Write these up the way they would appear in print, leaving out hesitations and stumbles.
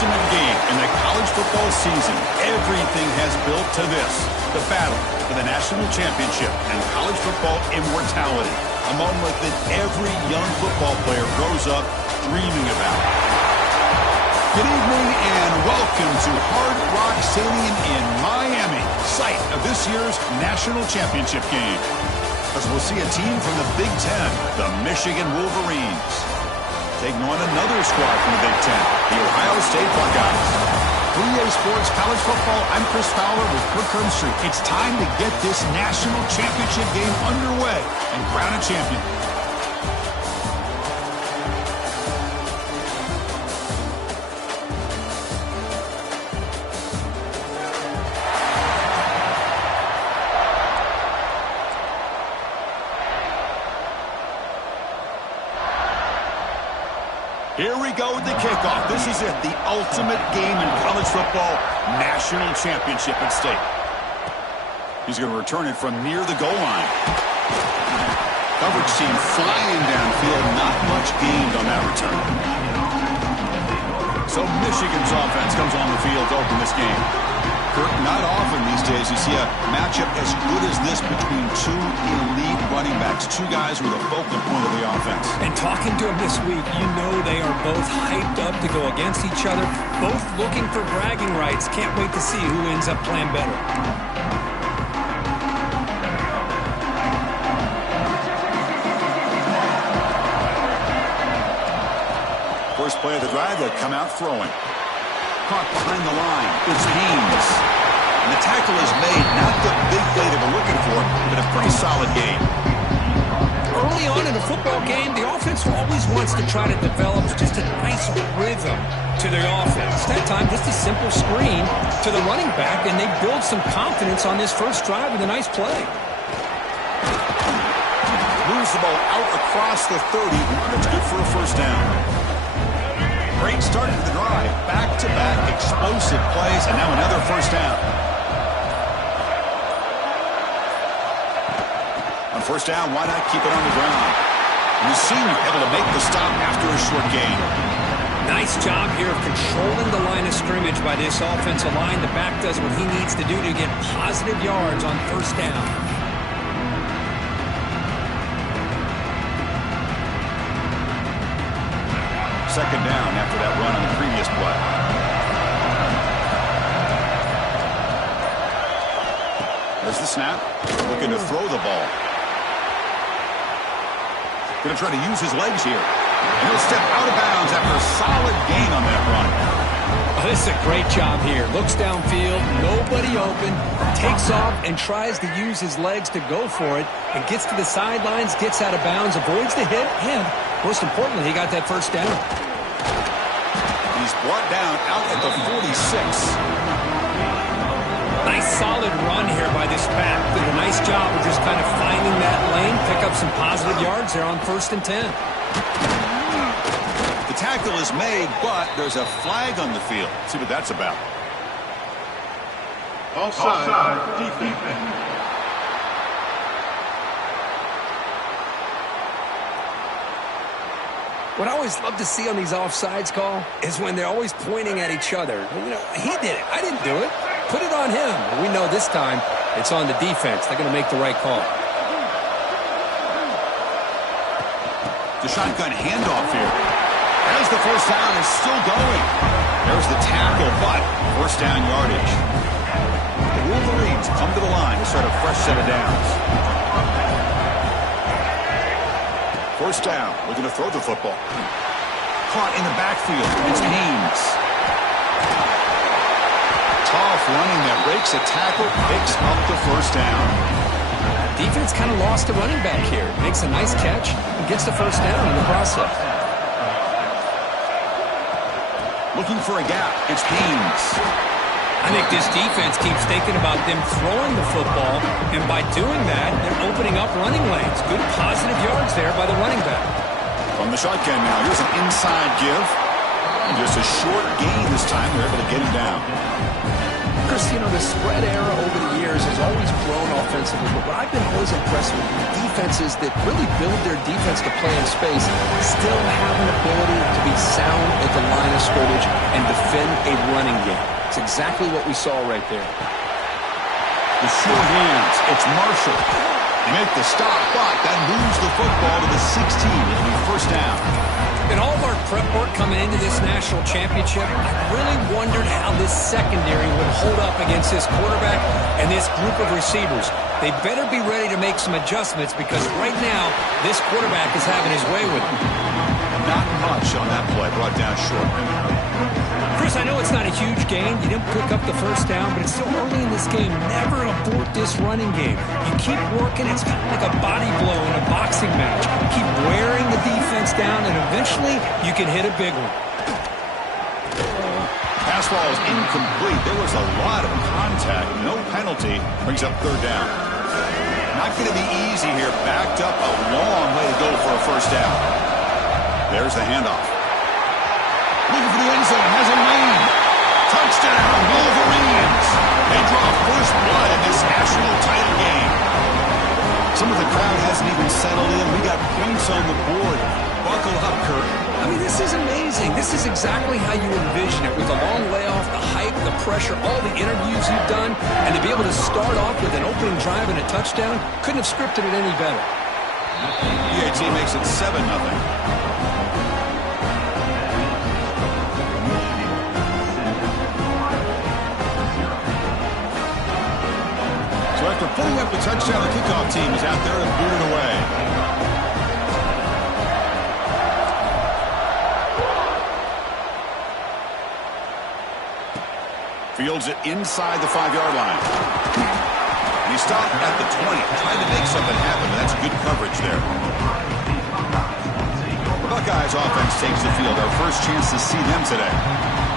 ultimate game in the college football season. Everything has built to this, the battle for the national championship and college football immortality, a moment that every young football player grows up dreaming about. Good evening and welcome to Hard Rock Stadium in Miami, site of this year's national championship game. As we'll see a team from the Big Ten, the Michigan Wolverines, taking on another squad from the Big Ten, the Ohio State Buckeyes. For EA Sports College Football, I'm Chris Fowler with Kirk Herbstreit. It's time to get this national championship game underway and crown a champion. Here we go with the kickoff. This is it, the ultimate game in college football, national championship at stake. He's going to return it from near the goal line. Coverage team flying downfield, not much gained on that return. So Michigan's offense comes on the field to open this game. Kirk, not often these days you see a matchup as good as this between two elite running backs, two guys who are the focal point of the offense. And talking to them this week, you know they are both hyped up to go against each other, both looking for bragging rights. Can't wait to see who ends up playing better. First play of the drive, they'll come out throwing. Caught behind the line. It's Haynes. And the tackle is made. Not the big play they were looking for, but a pretty solid gain. Early on in a football game, the offense always wants to try to develop just a nice rhythm to their offense. That time, just a simple screen to the running back, and they build some confidence on this first drive with a nice play. Moves the ball out across the 30. That's good for a first down. Great start to the drive. Back-to-back explosive plays, and now another first down. On first down, why not keep it on the ground? And the senior able to make the stop after a short gain. Nice job here of controlling the line of scrimmage by this offensive line. The back does what he needs to do to get positive yards on first down. Second down after that run on the previous play. There's the snap. Looking to throw the ball. Going to try to use his legs here. And he'll step out of bounds after a solid gain on that run. Oh, this is a great job here. Looks downfield, nobody open, takes off and tries to use his legs to go for it, and gets to the sidelines, gets out of bounds, avoids the hit, and most importantly, he got that first down. He's brought down out at the 46. Nice solid run here by this back. Did a nice job of just kind of finding that lane, pick up some positive yards there on 1st and 10. The tackle is made, but there's a flag on the field. Let's see what that's about. Offside. Defense. What I always love to see on these offsides call is when they're always pointing at each other. You know, he did it. I didn't do it. Put it on him. We know this time it's on the defense. They're going to make the right call. The shotgun handoff here. As the first down is still going. There's the tackle, but first down yardage. The Wolverines come to the line to start a fresh set of downs. First down, looking to throw the football. Caught in the backfield. It's Haynes. Tough running that breaks a tackle, picks up the first down. Defense kind of lost a running back here. Makes a nice catch and gets the first down in the process. Looking for a gap. It's Haynes. I think this defense keeps thinking about them throwing the football, and by doing that, they're opening up running lanes. Good positive yards there by the running back. From the shotgun now, here's an inside give. And just a short gain this time. They're able to get him down. Chris, you know, the spread era over the years has always grown off offensively, but what I've been always impressed with defenses that really build their defense to play in space still have an ability to be sound at the line of scrimmage and defend a running game. It's exactly what we saw right there. The short hands. It's Marshall. They make the stop, but that moves the football to the 16. It'll be first down. In all of our prep work coming into this national championship, I really wondered how this secondary would hold up against this quarterback and this group of receivers. They better be ready to make some adjustments because right now, this quarterback is having his way with them. Not much on that play, brought down short. Chris, I know it's not a huge gain. You didn't pick up the first down, but it's still early in this game. Never abort this running game. You keep working. It's kind of like a body blow in a boxing match. Keep wearing the defense down, and eventually you can hit a big one. Pass ball is incomplete. There was a lot of contact. No penalty. Brings up third down. Not going to be easy here. Backed up a long way to go for a first down. There's the handoff. Looking for the end zone. Has a lane. Touchdown, Wolverines. They draw first blood in this national title game. Some of the crowd hasn't even settled in. We got points on the board. Buckle up, Kurt. I mean, this is amazing. This is exactly how you envision it, with the long layoff, the hype, the pressure, all the interviews you've done, and to be able to start off with an opening drive and a touchdown, couldn't have scripted it any better. BAT makes it 7-0. So after pulling up the touchdown, the kickoff team is out there to boot it away. Fields it inside the 5-yard line. And he stopped at the 20, trying to make something happen, but that's good coverage there. The Buckeyes offense takes the field. Our first chance to see them today.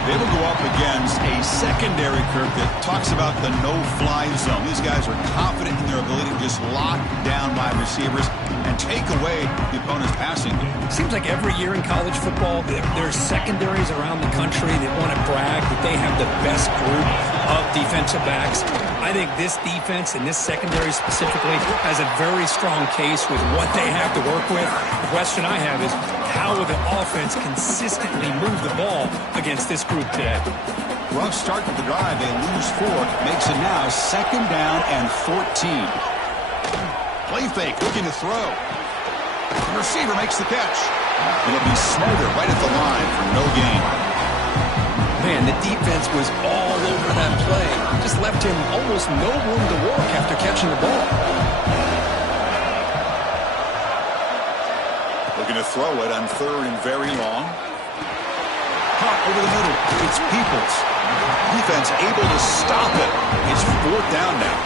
They will go up against a secondary, Kirk, that talks about the no-fly zone. These guys are confident in their ability to just lock down wide receivers and take away the opponent's passing game. Seems like every year in college football, there's secondaries around the country that want to brag that they have the best group of defensive backs. I think this defense and this secondary specifically has a very strong case with what they have to work with. The question I have is, how will the offense consistently move the ball against this group today? Rough start to the drive. They lose 4. Makes it now 2nd down and 14. Play fake, looking to throw. The receiver makes the catch. It'll be smothered right at the line for no gain. Man, the defense was all over that play. Just left him almost no room to work after catching the ball. Looking to throw it on 3rd and very long. Caught over the middle. It's Peoples. Defense able to stop it. It's 4th down now.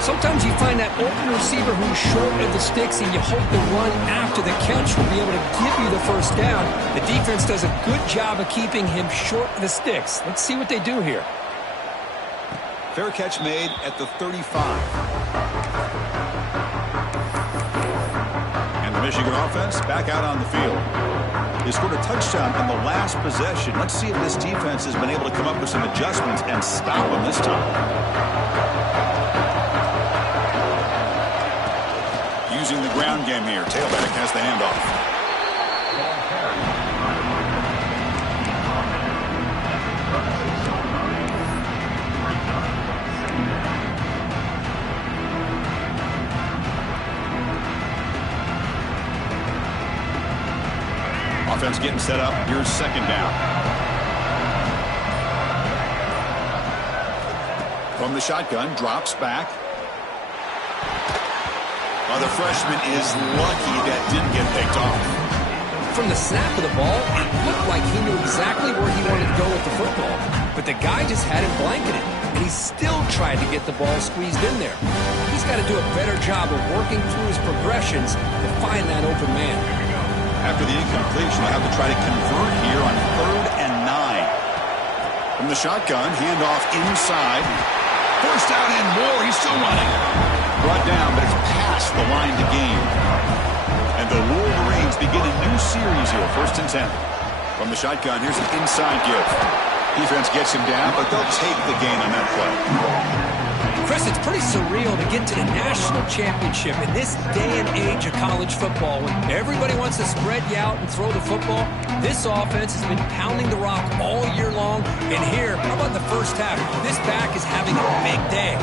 Sometimes you find that open receiver who's short of the sticks, and you hope the run after the catch will be able to give you the first down. The defense does a good job of keeping him short of the sticks. Let's see what they do here. Fair catch made at the 35. And the Michigan offense back out on the field. They scored a touchdown on the last possession. Let's see if this defense has been able to come up with some adjustments and stop them this time. Using the ground game here. Tailback has the handoff. Offense getting set up. Here's 2nd down. From the shotgun, drops back. The freshman is lucky that didn't get picked off. From the snap of the ball, it looked like he knew exactly where he wanted to go with the football. But the guy just had him blanketed, and he still tried to get the ball squeezed in there. He's got to do a better job of working through his progressions to find that open man. After the incompletion, they'll have to try to convert here on 3rd and 9. From the shotgun, handoff inside. First down and more. He's still running. Brought down, but it's past the line to gain. And the Wolverines begin a new series here. 1st and 10. From the shotgun, here's an inside give. Defense gets him down, but they'll take the gain on that play. Chris, Chris, it's pretty surreal to get to the national championship in this day and age of college football when everybody wants to spread you out and throw the football. This offense has been pounding the rock all year long. And here, how about the first half? This back is having a big day.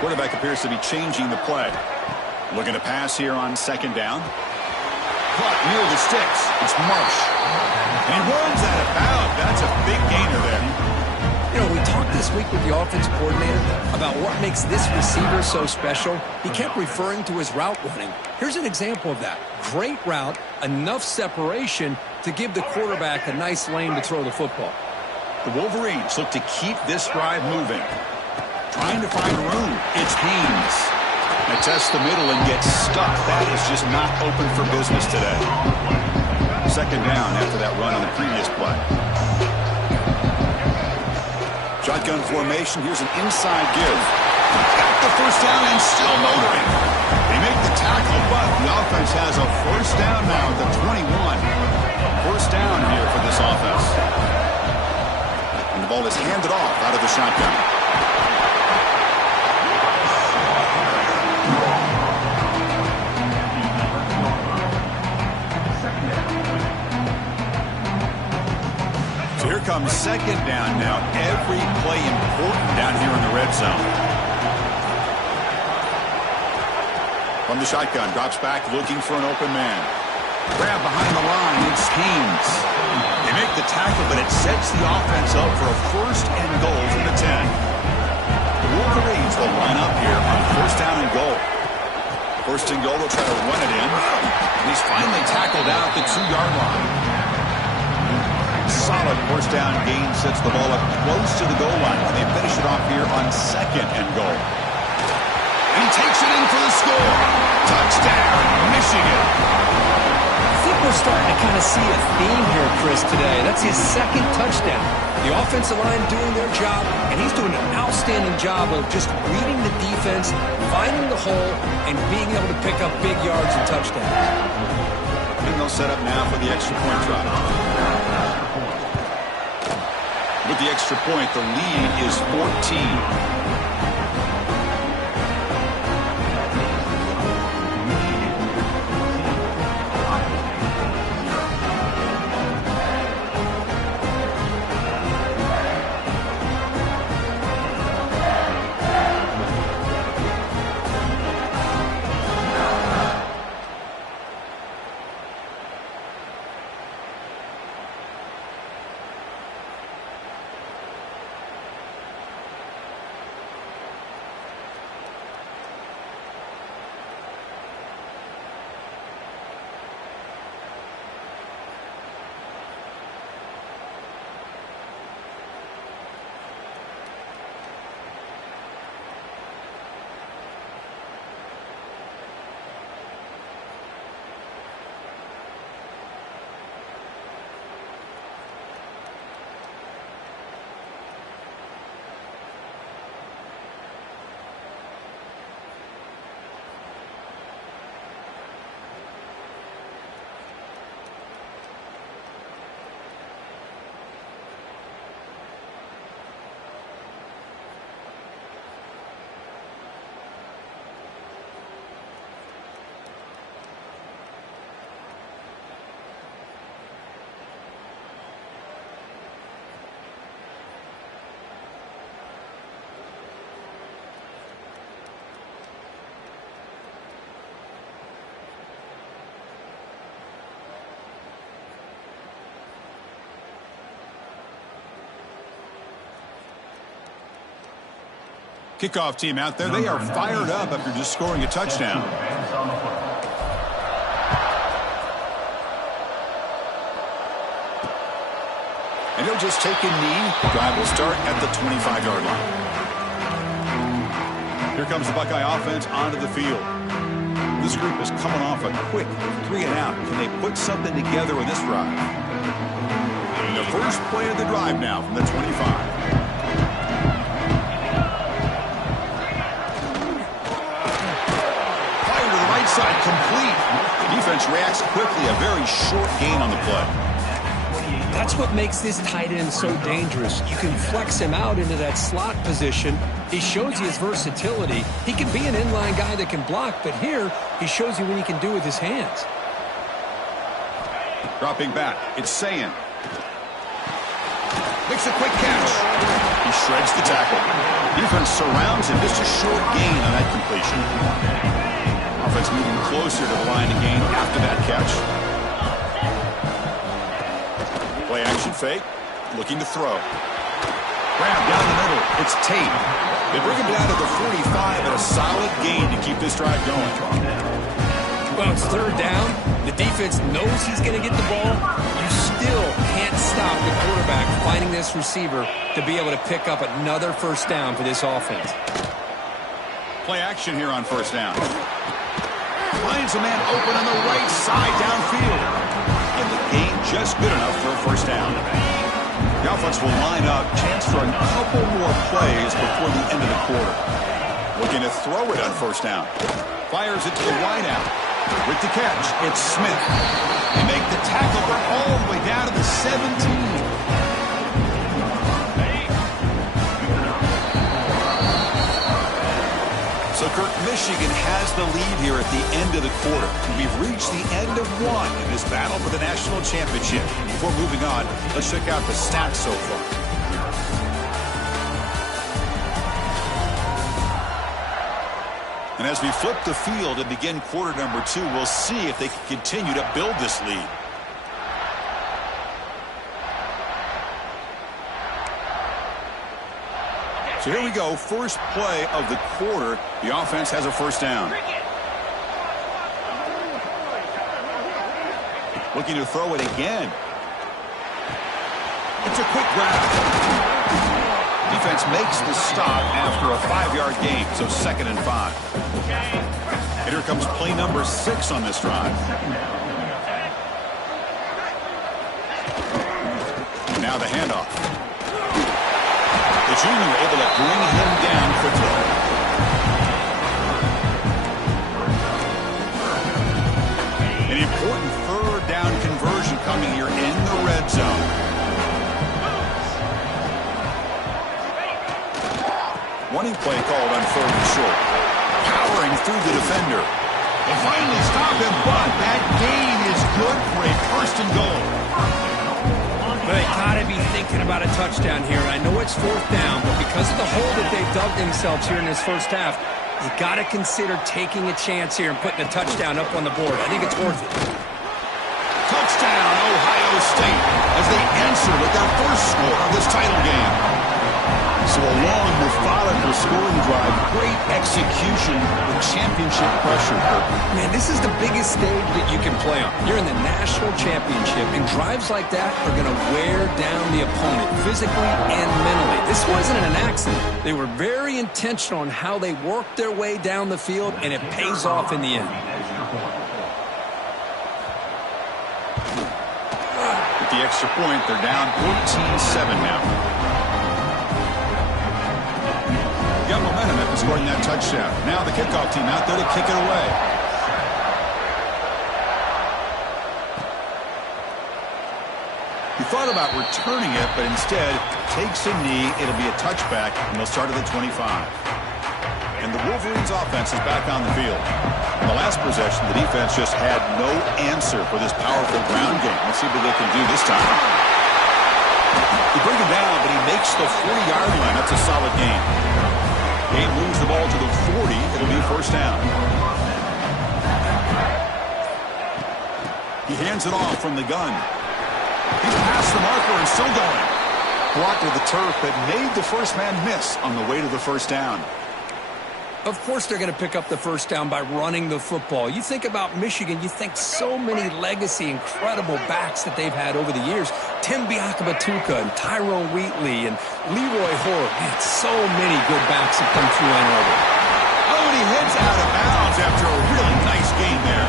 Quarterback appears to be changing the play. Looking to pass here on second down. Caught near the sticks. It's Marsh. And runs out of bounds. That's a big gainer there. You know, we talked this week with the offensive coordinator about what makes this receiver so special. He kept referring to his route running. Here's an example of that. Great route, enough separation to give the quarterback a nice lane to throw the football. The Wolverines look to keep this drive moving. Trying to find room. It's Haynes. They test the middle and get stuck. That is just not open for business today. Second down after that run on the previous play. Shotgun formation. Here's an inside give. Got the first down and still motoring. They make the tackle, but the offense has a first down now at the 21. First down here for this offense. And the ball is handed off out of the shotgun. Here comes second down now. Every play important down here in the red zone. From the shotgun, drops back looking for an open man. Grab behind the line, it's Haynes. They make the tackle, but it sets the offense up for a first and goal from the 10. The Wolverines will line up here on first down and goal. First and goal, they'll try to run it in. He's finally tackled out at the 2-yard line. Solid first down gain sets the ball up close to the goal line. They finish it off here on second and goal. And he takes it in for the score. Touchdown, Michigan. I think we're starting to kind of see a theme here, Chris, today. That's his second touchdown. The offensive line doing their job, and he's doing an outstanding job of just reading the defense, finding the hole, and being able to pick up big yards and touchdowns. And they'll set up now for the extra point drive. With the extra point, the lead is 14. Kickoff team out there. They are fired up after just scoring a touchdown. And he'll just take a knee. The drive will start at the 25-yard line. Here comes the Buckeye offense onto the field. This group is coming off a quick 3-and-out. Can they put something together with this drive? And the first play of the drive now from the 25. Side complete. The defense reacts quickly. A very short gain on the play. That's what makes this tight end so dangerous. You can flex him out into that slot position. He shows you his versatility. He can be an inline guy that can block, but here he shows you what he can do with his hands. Dropping back, it's Sayin. Makes a quick catch. He shreds the tackle. Defense surrounds him. Just a short gain on that completion. Offense moving closer to the line of gain after that catch. Play action fake. Looking to throw. Grab down the middle. It's Tate. They bring him down to the 45 and a solid gain to keep this drive going. Well, it's third down. The defense knows he's going to get the ball. You still can't stop the quarterback finding this receiver to be able to pick up another first down for this offense. Play action here on first down. Finds a man open on the right side downfield. And the gain just good enough for a first down. The offense will line up. Chance for a couple more plays before the end of the quarter. Looking to throw it on first down. Fires it to the wideout. With the catch, it's Smith. They make the tackle, but all the way down to the 17. So, Kirk, Michigan has the lead here at the end of the quarter. We've reached the end of one in this battle for the national championship. Before moving on, let's check out the stats so far. And as we flip the field and begin quarter number 2, we'll see if they can continue to build this lead. So here we go. First play of the quarter. The offense has a first down. Looking to throw it again. It's a quick grab. Defense makes the stop after a 5-yard gain, so 2nd and 5. And here comes play number 6 on this drive. Now the handoff. The junior able to bring him down quickly. An important third down conversion coming here in the red zone. Running play called on 3rd and short. Powering through the defender. They finally stop him, but that gain is good for a 1st and goal. But they got to be thinking about a touchdown here. I know it's 4th down, but because of the hole that they've dug themselves here in this first half, you got to consider taking a chance here and putting a touchdown up on the board. I think it's worth it. Touchdown, Ohio State, as they answer with their first score of this title game. So a long, methodical scoring drive. Great execution with championship pressure. Man, this is the biggest stage that you can play on. You're in the national championship, and drives like that are going to wear down the opponent physically and mentally. This wasn't an accident. They were very intentional on how they worked their way down the field, and it pays off in the end. With the extra point, they're down 14-7 now. Got momentum after scoring that touchdown. Now the kickoff team out there to kick it away. He thought about returning it, but instead takes a knee. It'll be a touchback, and they'll start at the 25. And the Wolverines offense is back on the field. In the last possession, the defense just had no answer for this powerful ground game. Let's see what they can do this time. They bring him down, but he makes the 40-yard line. That's a solid gain. Game moves the ball to the 40. It'll be 1st down. He hands it off from the gun. He's past the marker and still going. Blocked with the turf, but made the first man miss on the way to the first down. Of course they're going to pick up the first down by running the football. You think about Michigan, you think so many legacy, incredible backs that they've had over the years. Tim Biakabatuka and Tyrone Wheatley and Leroy Hoare. Man, so many good backs have come through Ann Arbor. Oh, and he heads out of bounds after a really nice game there.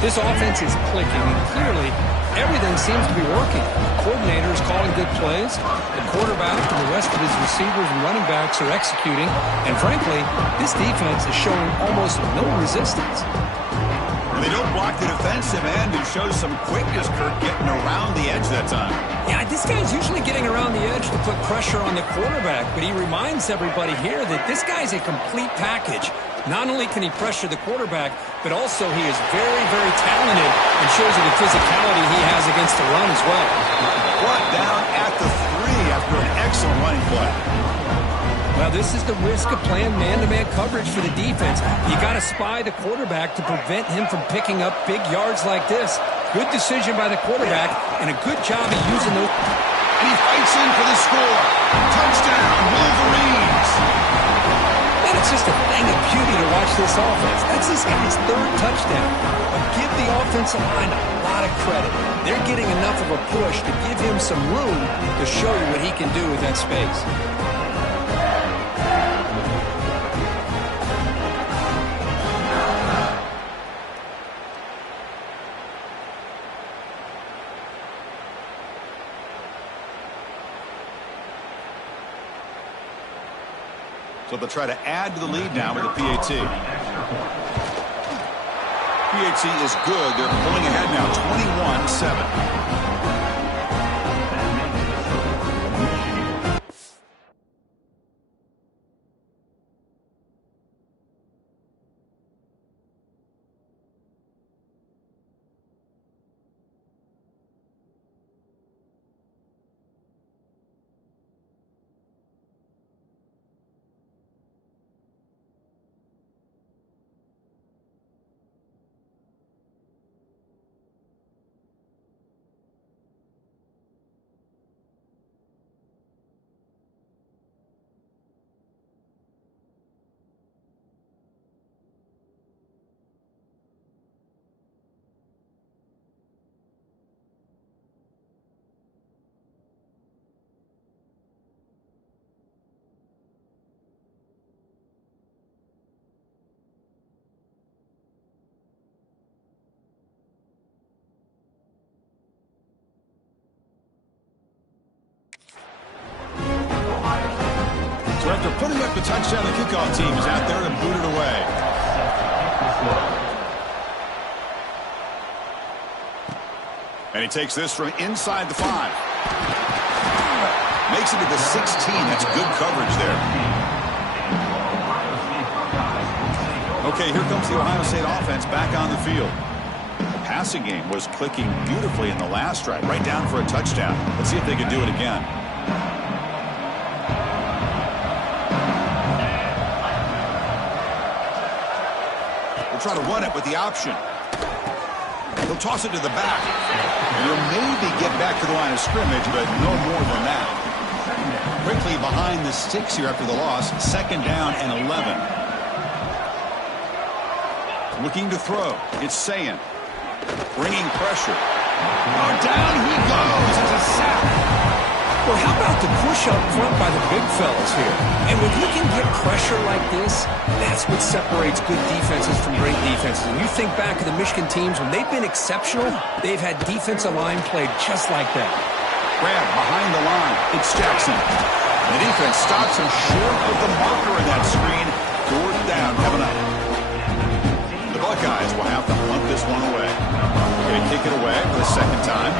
This offense is clicking, and clearly everything seems to be working. The coordinator is calling good plays. The quarterback and the rest of his receivers and running backs are executing. And frankly, this defense is showing almost no resistance. The They don't block the defensive end and show some quickness, Kirk, getting around the edge that time. Yeah, this guy's usually getting around the edge to put pressure on the quarterback, but he reminds everybody here that this guy's a complete package. Not only can he pressure the quarterback, but also he is very, very talented and shows you the physicality he has against the run as well. Brought down at the 3 after an excellent running play. Well, this is the risk of playing man-to-man coverage for the defense. You got to spy the quarterback to prevent him from picking up big yards like this. Good decision by the quarterback, and a good job of using those. And he fights in for the score. Touchdown, Wolverines. And it's just a thing of beauty to watch this offense. That's this guy's 3rd touchdown. But give the offensive line a lot of credit. They're getting enough of a push to give him some room to show you what he can do with that space. So they'll try to add to the lead now with the PAT. PAT is good. They're pulling ahead now, 21-7. So after putting up the touchdown, the kickoff team is out there to boot it away. And he takes this from inside the 5. Makes it to the 16. That's good coverage there. Okay, here comes the Ohio State offense back on the field. The passing game was clicking beautifully in the last drive, right down for a touchdown. Let's see if they can do it again. Try to run it with the option. He'll toss it to the back. And he'll maybe get back to the line of scrimmage, but no more than that. Quickly behind the sticks here after the loss. 2nd down and 11. Looking to throw. It's Sayin. Bringing pressure. Oh, down he goes. It's a sack. Well, how about the push up front by the big fellas here? And when you can get pressure like this, that's what separates good defenses from great defenses. And you think back to the Michigan teams, when they've been exceptional, they've had defensive line play just like that. Grab behind the line. It's Jackson. The defense stops him short of the marker in that screen. 4th down coming up. The Buckeyes will have to punt this one away. They're going to kick it away for the 2nd time.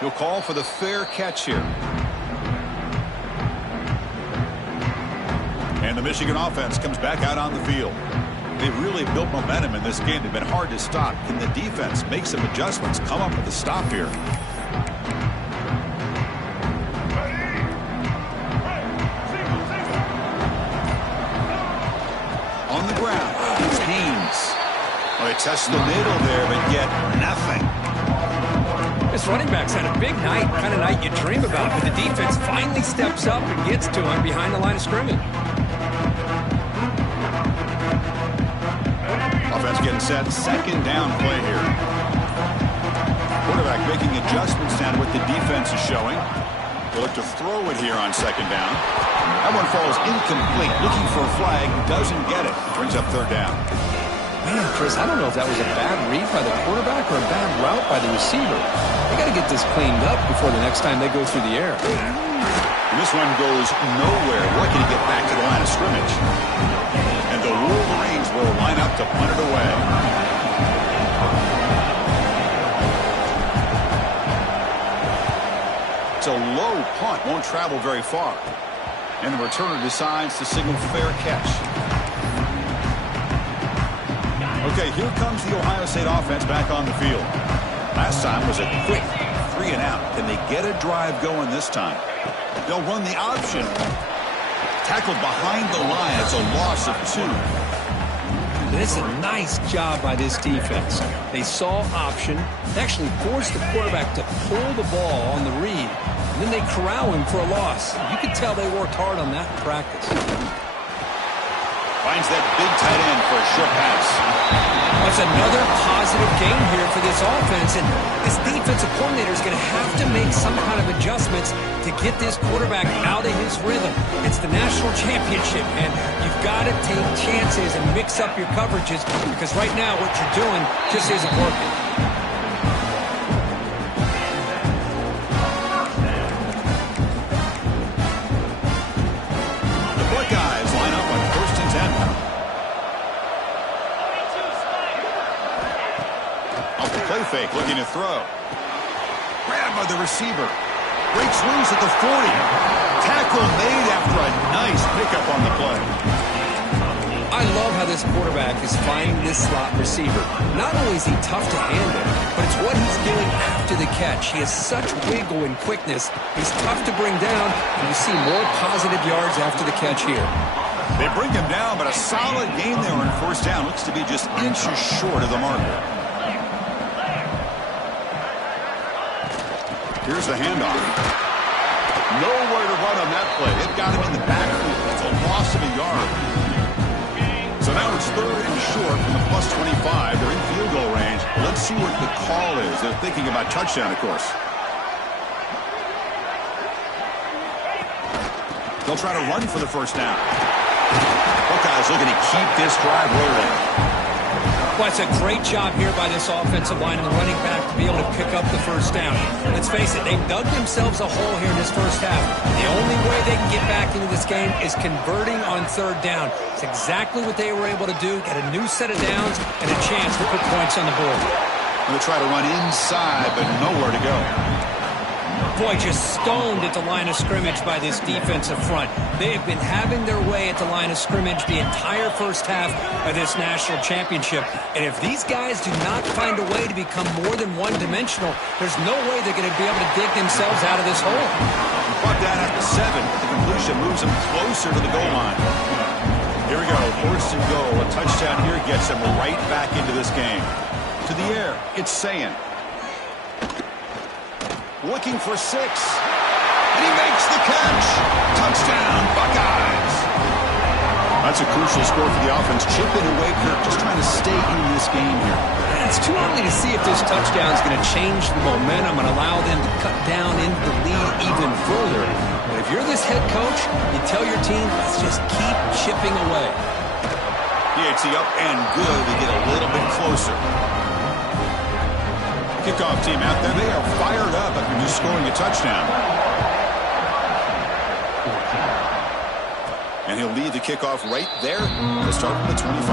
He'll call for the fair catch here. And the Michigan offense comes back out on the field. They've really built momentum in this game. They've been hard to stop. Can the defense make some adjustments, come up with a stop here? On the ground, it's Haynes. Well, they test the middle there, but get nothing. This running back's had a big night, kind of night you dream about, but the defense finally steps up and gets to him behind the line of scrimmage. Offense getting set, 2nd down play here. Quarterback making adjustments down to what the defense is showing. They'll look to throw it here on 2nd down. That one falls incomplete, looking for a flag, doesn't get it. Brings up 3rd down. Man, Chris, I don't know if that was a bad read by the quarterback or a bad route by the receiver. They got to get this cleaned up before the next time they go through the air. And this one goes nowhere. Lucky to get back to the line of scrimmage. And the Wolverines will line up to punt it away. It's a low punt, won't travel very far. And the returner decides to signal fair catch. Okay, here comes the Ohio State offense back on the field. Last time was a quick 3 and out. Can they get a drive going this time? They'll run the option. Tackled behind the line. It's a loss of 2. This is a nice job by this defense. They saw option. They actually forced the quarterback to pull the ball on the read. And then they corral him for a loss. You could tell they worked hard on that in practice. Finds that big tight end for a short pass. That's another positive gain here for this offense. And this defensive coordinator is going to have to make some kind of adjustments to get this quarterback out of his rhythm. It's the national championship, and you've got to take chances and mix up your coverages because right now what you're doing just isn't working. The Buckeyes line up on 1st and 10. Off the play fake, looking to throw. Grabbed by the receiver. Breaks loose at the 40. Tackle made after a nice pickup on the play. I love how this quarterback is finding this slot receiver. Not only is he tough to handle, but it's what he's doing after the catch. He has such wiggle and quickness. He's tough to bring down, and you see more positive yards after the catch here. They bring him down, but a solid game there on 1st down. Looks to be just inches short of the marker. Here's the handoff. Nowhere to run on that play. It got him in the backfield. It's a loss of a yard. So now it's 3rd and short from the +25. They're in field goal range. Let's see what the call is. They're thinking about touchdown, of course. They'll try to run for the 1st down. Buckeyes looking to keep this drive rolling. Well, it's a great job here by this offensive line and the running back to be able to pick up the 1st down. Let's face it, they've dug themselves a hole here in this 1st half. The only way they can get back into this game is converting on 3rd down. It's exactly what they were able to do, get a new set of downs and a chance to put points on the board. They'll try to run inside, but nowhere to go. Boy, just stoned at the line of scrimmage by this defensive front. They have been having their way at the line of scrimmage the entire 1st half of this national championship. And if these guys do not find a way to become more than one-dimensional, there's no way they're going to be able to dig themselves out of this hole. Buck down at the 7. The completion moves them closer to the goal line. Here we go, 1st and goal. A touchdown here gets them right back into this game. To the air, it's Sayin. Looking for 6. And he makes the catch. Touchdown, Buckeyes. That's a crucial score for the offense. Chipping away, Kirk, just trying to stay in this game here. It's too early to see if this touchdown is going to change the momentum and allow them to cut down into the lead even further. But if you're this head coach, you tell your team, let's just keep chipping away. PHC up and good to get a little bit closer. Kickoff team out there. They are fired up after just scoring a touchdown. And he'll lead the kickoff right there to start from the 25.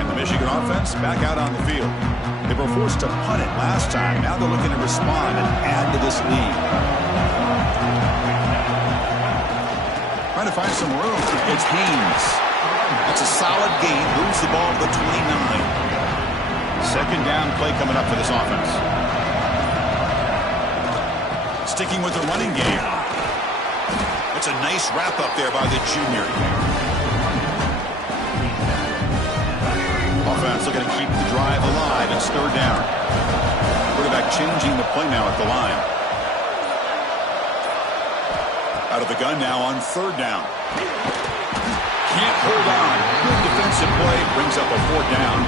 And the Michigan offense back out on the field. They were forced to punt it last time. Now they're looking to respond and add to this lead. Trying to find some room. It's Haynes. That's a solid gain. Moves the ball to the 29. 2nd down play coming up for this offense. Sticking with the running game. It's a nice wrap-up there by the junior. Offense looking to keep the drive alive. It's 3rd down. Quarterback changing the play now at the line. Out of the gun now on 3rd down. Can't hold on. Good defensive play. Brings up a 4th down.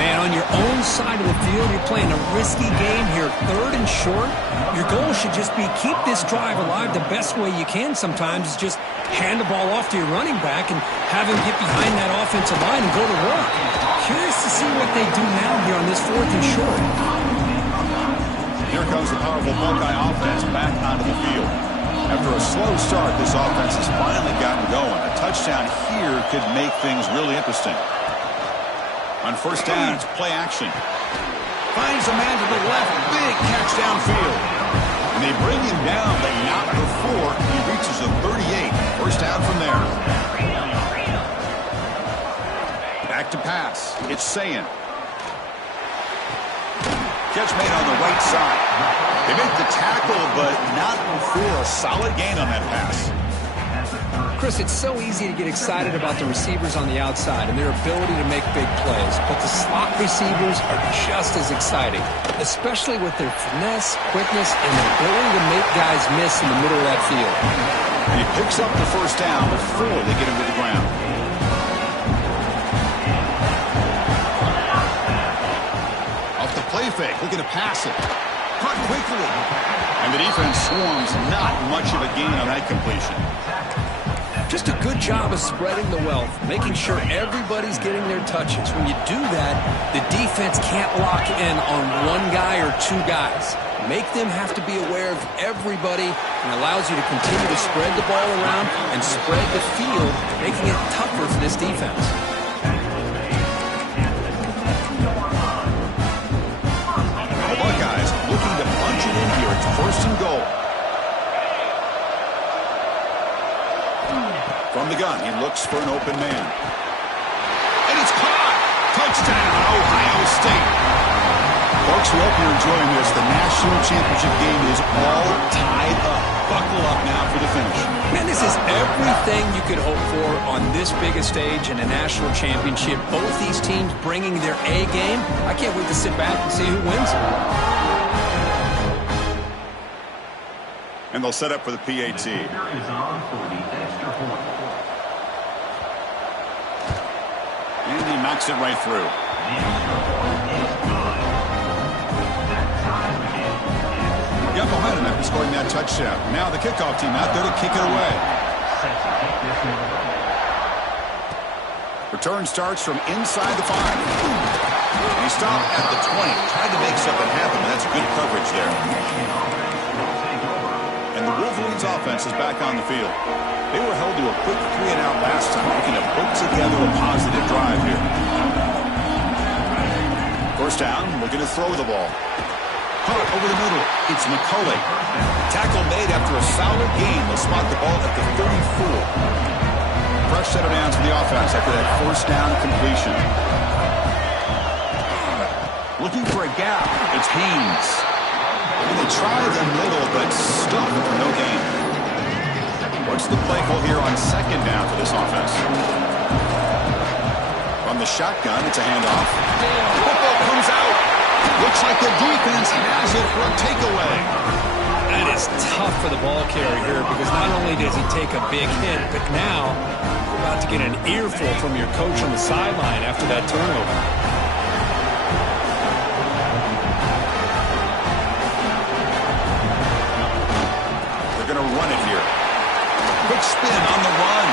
Man, on your own side of the field, you're playing a risky game here. 3rd and short. Your goal should just be keep this drive alive the best way you can sometimes is just hand the ball off to your running back and have him get behind that offensive line and go to work. Curious to see what they do now here on this 4th and short. Here comes the powerful Buckeye offense back onto the field. After a slow start, this offense has finally gotten going. A touchdown here could make things really interesting. On first down, it's play action. Finds a man to the left. Big catch downfield. And they bring him down, but not before he reaches the 38. First down from there. Back to pass. It's Sayin. Catch made on the right side. They make the tackle, but not before a solid gain on that pass. Chris, it's so easy to get excited about the receivers on the outside and their ability to make big plays, but the slot receivers are just as exciting, especially with their finesse, quickness, and the ability to make guys miss in the middle of that field. And he picks up the first down before they get him to the ground. Off the play fake, looking to pass it. Caught quickly. And the defense swarms, not much of a gain on that completion. Just a good job of spreading the wealth, making sure everybody's getting their touches. When you do that, the defense can't lock in on one guy or two guys. Make them have to be aware of everybody and allows you to continue to spread the ball around and spread the field, making it tougher for this defense. The Buckeyes looking to punch it in here. It's first and goal. From the gun, he looks for an open man. And it's caught! Touchdown, Ohio State! Folks, we hope you're enjoying this. The national championship game is all tied up. Buckle up now for the finish. Man, this is everything you could hope for on this biggest stage in a national championship. Both these teams bringing their A game. I can't wait to sit back and see who wins. And they'll set up for the PAT. And he knocks it right through. Got behind him after scoring that touchdown. Now the kickoff team out there to kick it away. Return starts from inside the 5. And he stopped at the 20. Tried to make something happen, but that's good coverage there. And the Wolverines offense is back on the field. They were held to a quick 3-and-out last time, looking to put together a positive drive here. First down, looking to throw the ball. Caught over the middle. It's McCulley. Tackle made after a solid gain. They'll spot the ball at the 34. Fresh set of downs for the offense after that first down completion. Looking for a gap. It's Haynes. And they try the middle, but stuck for no gain. What's the play call here on second down for this offense? From the shotgun, it's a handoff. Football comes out. Looks like the defense has it for a takeaway. That is tough for the ball carrier here because not only does he take a big hit, but now you're about to get an earful from your coach on the sideline after that turnover. They're going to run it here. Quick spin on the run.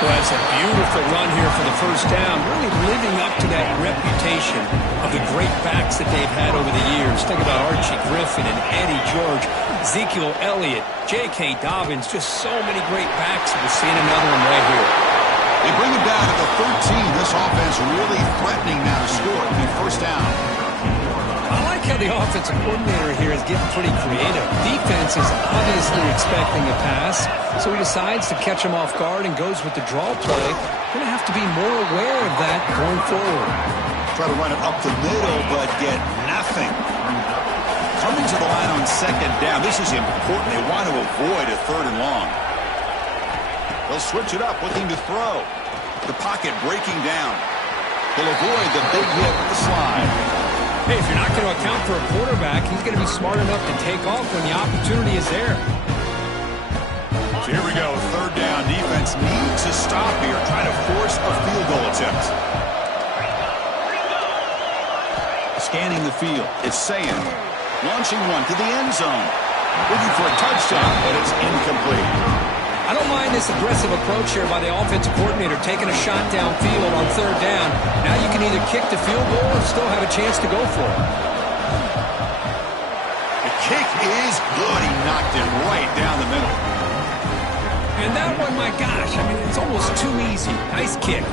Well, that's a beautiful run here for the first down, really living up to that reputation of the great backs that they've had over the years. Think about Archie Griffin and Eddie George, Ezekiel Elliott, J.K. Dobbins, just so many great backs. We're seeing another one right here. They bring it down to the 13. This offense really threatening now to score. It'll be first down. I like how the offensive coordinator here is getting pretty creative. Defense is obviously expecting a pass, so he decides to catch him off guard and goes with the draw play. Going to have to be more aware of that going forward. Try to run it up the middle, but get nothing. Coming to the line on second down. This is important. They want to avoid a third and long. They'll switch it up, looking to throw. The pocket breaking down. They'll avoid the big hit with the slide. Hey, if you're not going to account for a quarterback, he's going to be smart enough to take off when the opportunity is there. So here we go, third down. Defense needs to stop here, try to force a field goal attempt. Scanning the field, it's Sayin. Launching one to the end zone. Looking for a touchdown, but it's incomplete. I don't mind this aggressive approach here by the offensive coordinator, taking a shot downfield on third down. Now you can either kick the field goal or still have a chance to go for it. is good. He knocked it right down the middle. And that one, my gosh, I mean, it's almost too easy. Nice kick.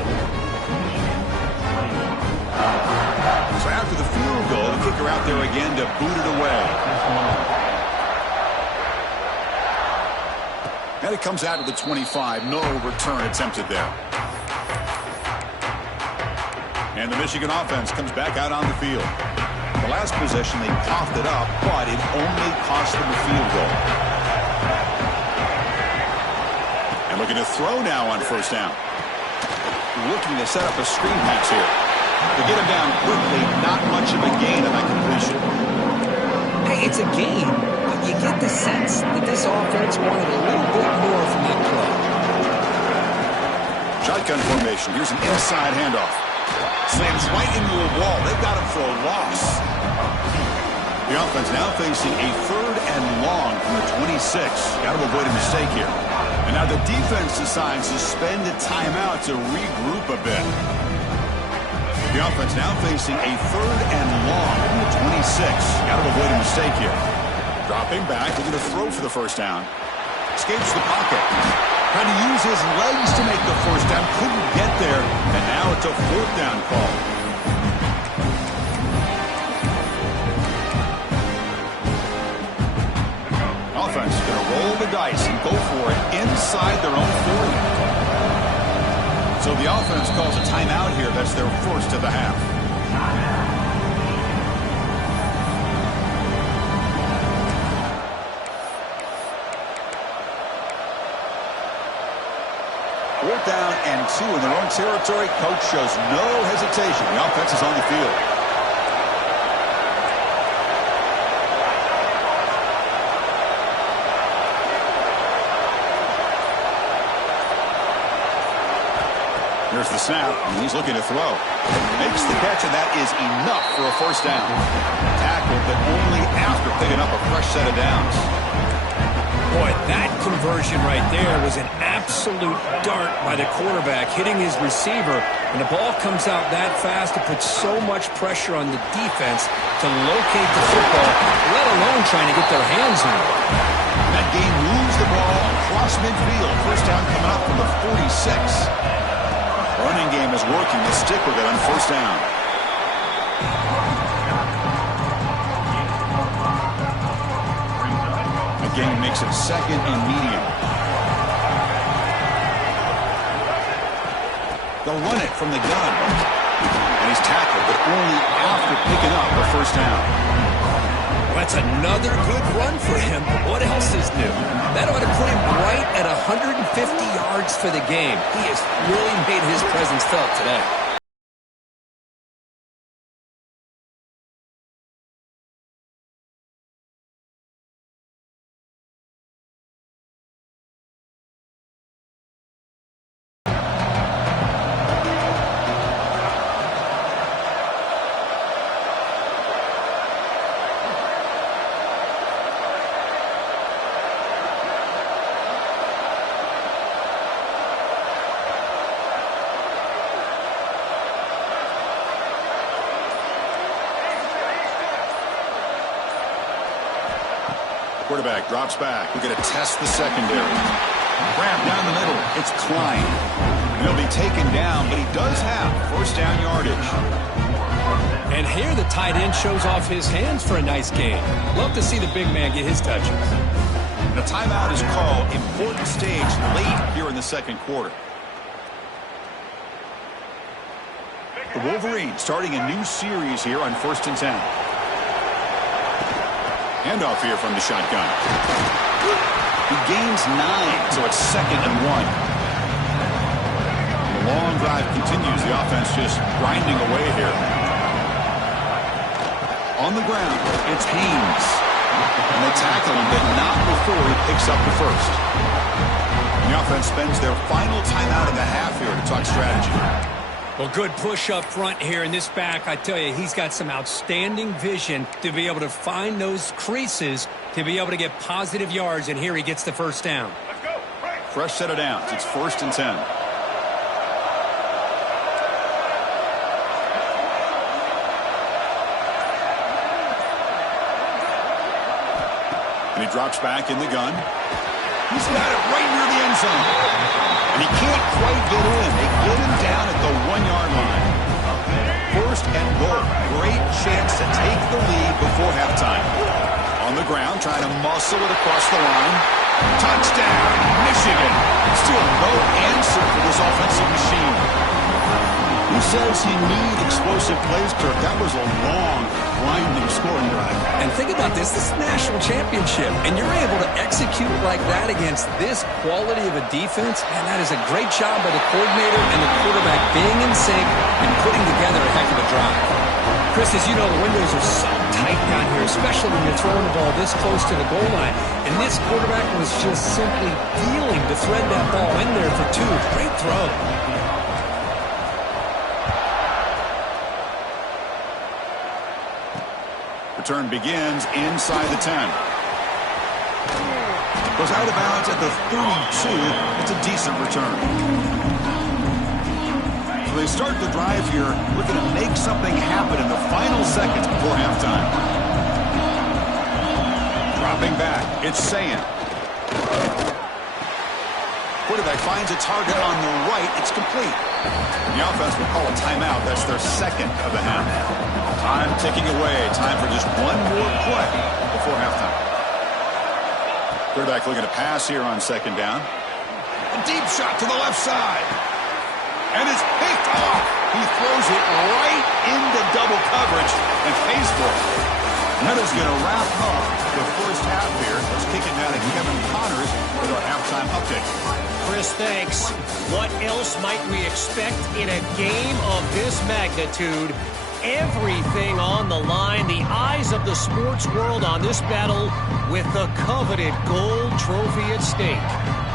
So after the field goal, the kicker out there again to boot it away. And it comes out to the 25. No return attempted there. And the Michigan offense comes back out on the field. The last possession, they coughed it up, but it only cost them a field goal. And looking to throw now on first down. Looking to set up a screen pass here. To get him down quickly, not much of a gain on that completion. Hey, it's a gain, but you get the sense that this offense wanted a little bit more from that play. Shotgun formation. Here's an inside handoff. Slams right into a wall. They've got him for a loss. The offense now facing a 3rd and long from the 26. Got to avoid a mistake here. And now the defense decides to spend a timeout to regroup a bit. The offense now facing a 3rd and long from the 26. Got to avoid a mistake here. Dropping back, looking to throw for the first down. Escapes the pocket. Trying to use his legs to make the first down. Couldn't get there. And now it's a 4th down call. Offense going to roll the dice and go for it inside their own 40. So the offense calls a timeout here. That's their first of the half. Fourth down and 2 in their own territory. Coach shows no hesitation. The offense is on the field. Here's the snap, and he's looking to throw. Makes the catch, and that is enough for a first down. Tackled, but only after picking up a fresh set of downs. Boy, that conversion right there was an absolute dart by the quarterback, hitting his receiver, and the ball comes out that fast to put so much pressure on the defense to locate the football, let alone trying to get their hands on it. That game moves the ball across midfield. First down coming up from the 46. Running game is working to stick with it on first down. Again, makes it 2nd and medium. They'll run it from the gun. And he's tackled, but only after picking up a first down. That's another good run for him. What else is new? That ought to put him right at 150 yards for the game. He has really made his presence felt today. Quarterback drops back. We're going to test the secondary. Grab down the middle. It's Klein. He'll be taken down, but he does have first down yardage. And here the tight end shows off his hands for a nice game. Love to see the big man get his touches. The timeout is called. Important stage late here in the second quarter. The Wolverines starting a new series here on 1st and 10. Handoff here from the shotgun. He gains 9, so it's 2nd and 1. The long drive continues. The offense just grinding away here. On the ground, it's Haynes. And they tackle him, but not before he picks up the first. And the offense spends their final timeout of the half here to talk strategy. Well, good push up front here in this back. I tell you, he's got some outstanding vision to be able to find those creases to be able to get positive yards, and here he gets the first down. Let's go. Fresh set of downs. It's 1st and 10. And he drops back in the gun. He's got it right near the end zone. And he can't quite get in. They get him down at the 1-yard line. First and goal. Great chance to take the lead before halftime. On the ground, trying to muscle it across the line. Touchdown, Michigan. Still no answer for this offensive machine. Who says he needs explosive plays, Kirk? That was a long, winding scoring drive. And think about this. This is a national championship, and you're able to execute like that against this quality of a defense, and that is a great job by the coordinator and the quarterback being in sync and putting together a heck of a drive. Chris, as you know, the windows are so tight down here, especially when you're throwing the ball this close to the goal line. And this quarterback was just simply dealing to thread that ball in there for two. Great throw. Return begins inside the 10. Goes out of bounds at the 32. It's a decent return. So they start the drive here looking to make something happen in the final seconds before halftime. Dropping back. It's Sayan. Quarterback finds a target on the right. It's complete. The offense will call a timeout. That's their second of the half. Time ticking away. Time for just one more play before halftime. Quarterback looking to pass here on second down. A deep shot to the left side. And it's picked off. He throws it right into double coverage and pays for it. And that is going to wrap up the first half here. Let's kick it down to Kevin Connors with our halftime update. Chris, thanks. What else might we expect in a game of this magnitude? Everything on the line, the eyes of the sports world on this battle with the coveted gold trophy at stake.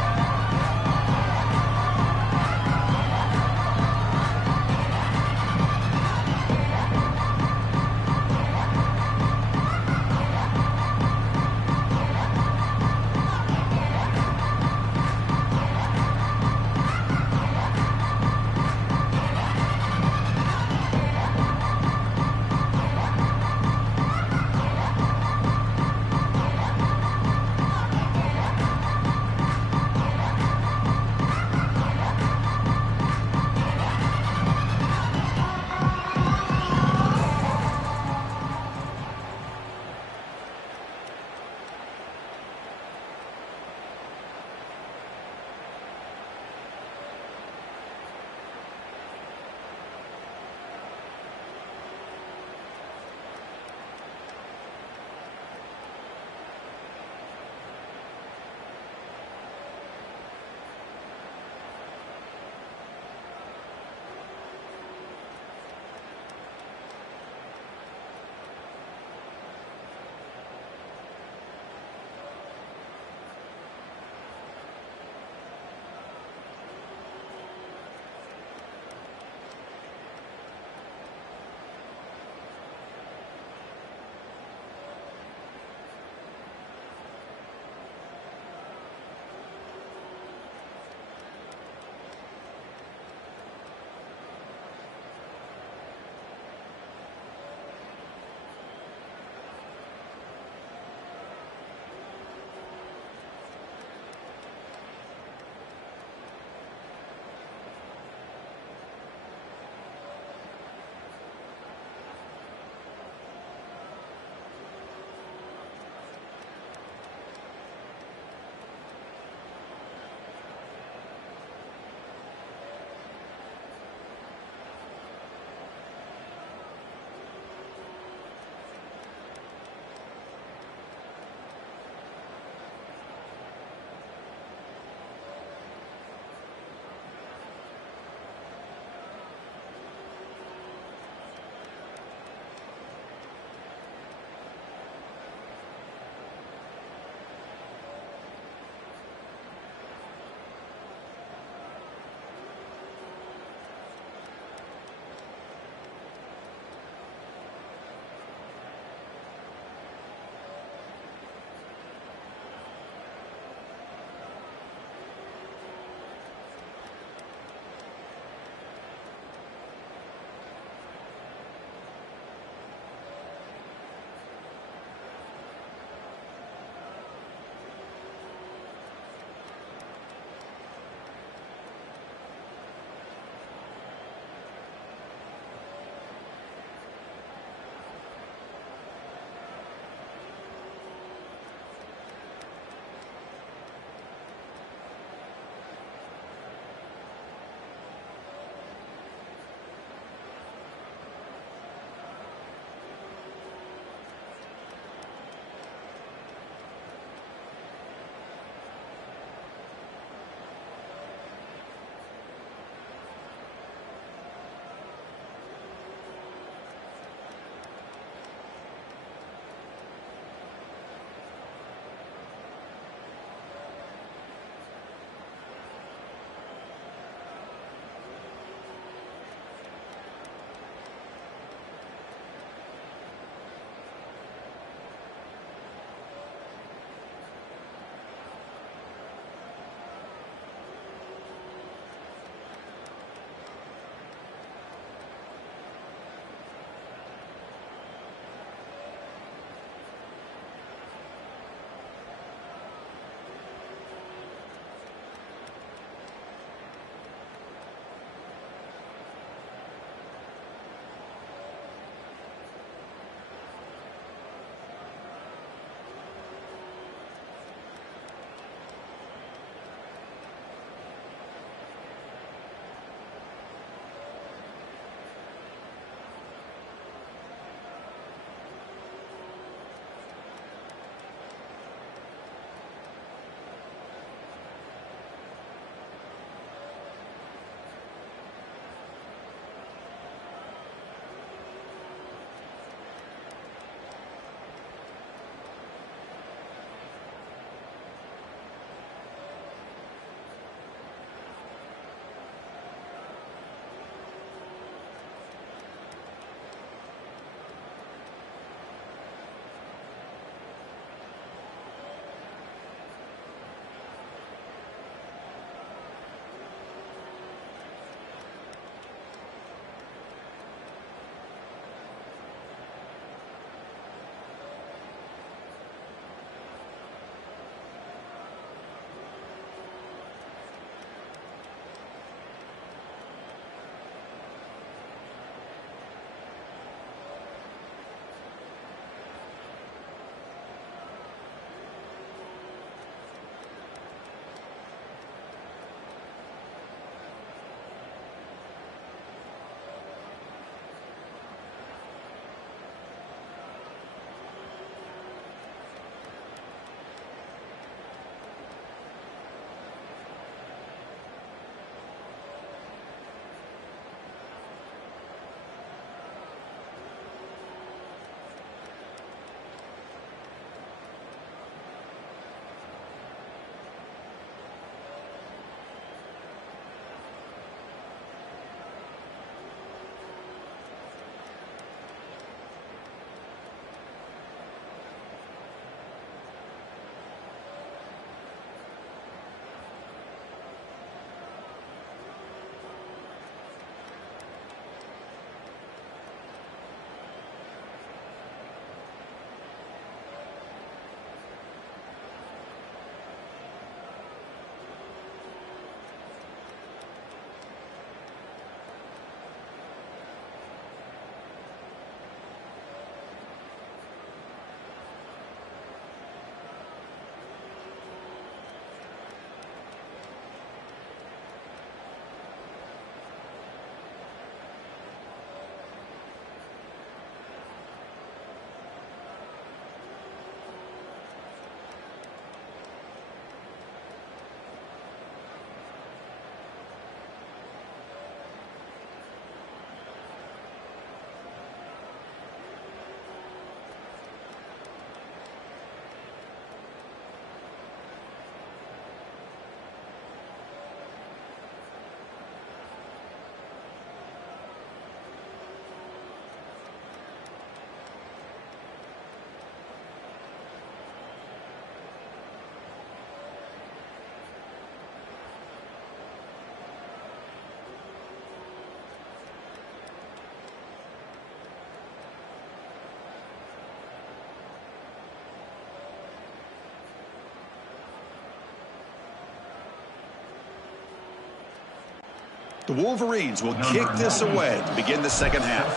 The Wolverines will kick this away to begin the second half.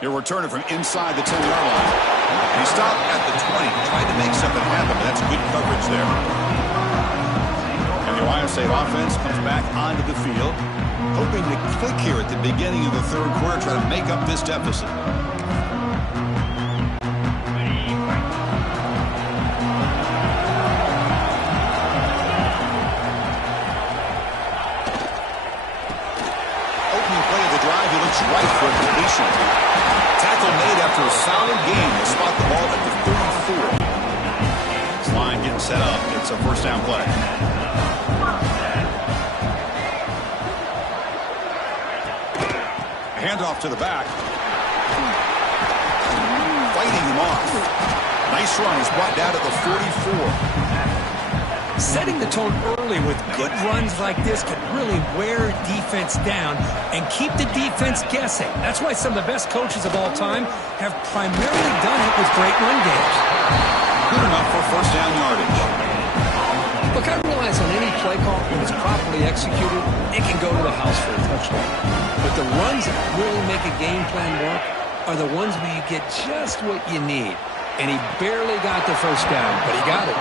He'll return it from inside the 10-yard line. And he stopped at the 20, trying to make something happen, but that's good coverage there. And the Ohio State offense comes back onto the field, hoping to click here at the beginning of the third quarter, try to make up this deficit. Right for completion. Tackle made after a solid gain. They spot the ball at the 34. This line getting set up. It's a first down play. Handoff to the back. Fighting him off. Nice run. He's brought down at the 44. Setting the tone early with good runs like this can really wear defense down and keep the defense guessing. That's why some of the best coaches of all time have primarily done it with great run games. Good enough for first down yardage. Look, I realize on any play call, when it's properly executed, it can go to the house for a touchdown. But the runs that really make a game plan work are the ones where you get just what you need. And he barely got the first down, but he got it.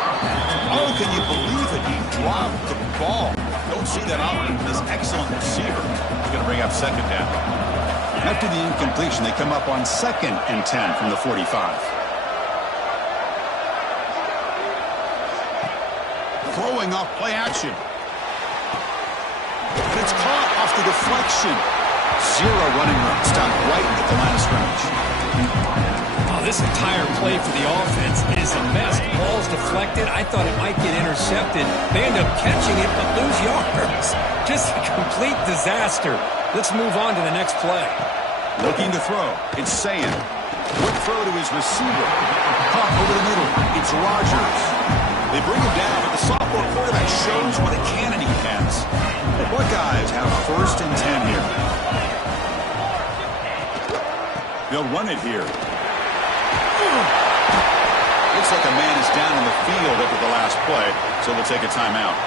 Oh, can you believe it? He dropped the ball. Don't see that often from this excellent receiver. He's going to bring up second down. After the incompletion, they come up on 2nd and 10 from the 45. Throwing off play action. And it's caught off the deflection. Zero running room. Stopped right at the line of scrimmage. This entire play for the offense is a mess. The ball's deflected. I thought it might get intercepted. They end up catching it, but lose yards. Just a complete disaster. Let's move on to the next play. Looking to throw. It's Sayan. Quick throw to his receiver. Caught over the middle. It's Rogers. They bring him down, but the sophomore quarterback shows what a cannon he has. The Buckeyes have first and 10 here. They'll run it here. Looks like a man is down in the field after the last play, so they'll take a timeout.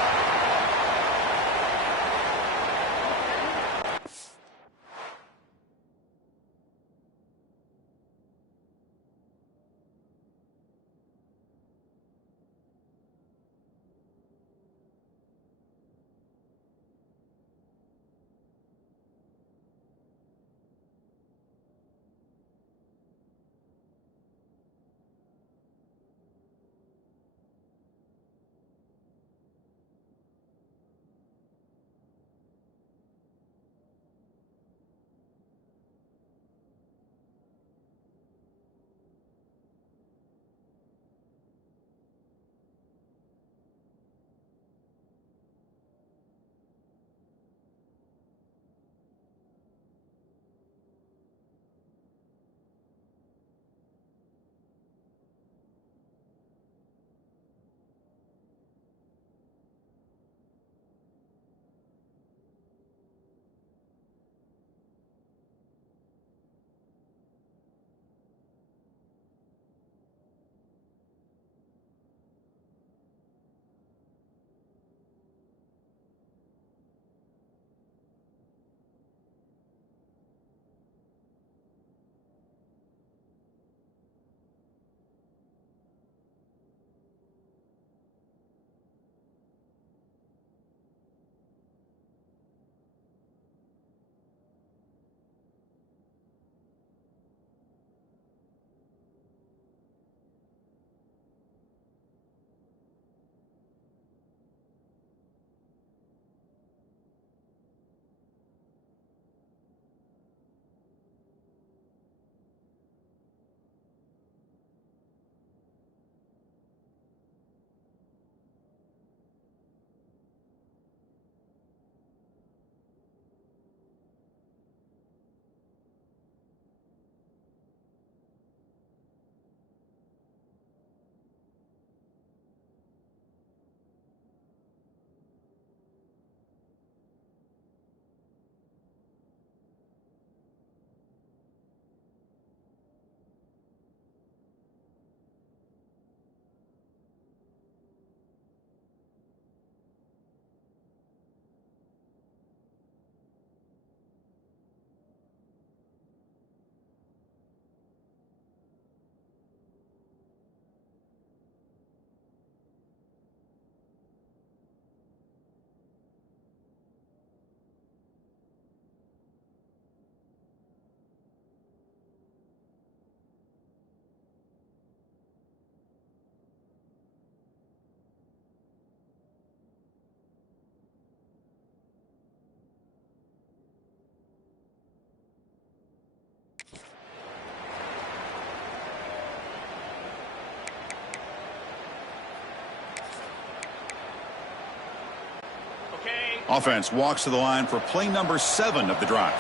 Offense walks to the line for play number 7 of the drive.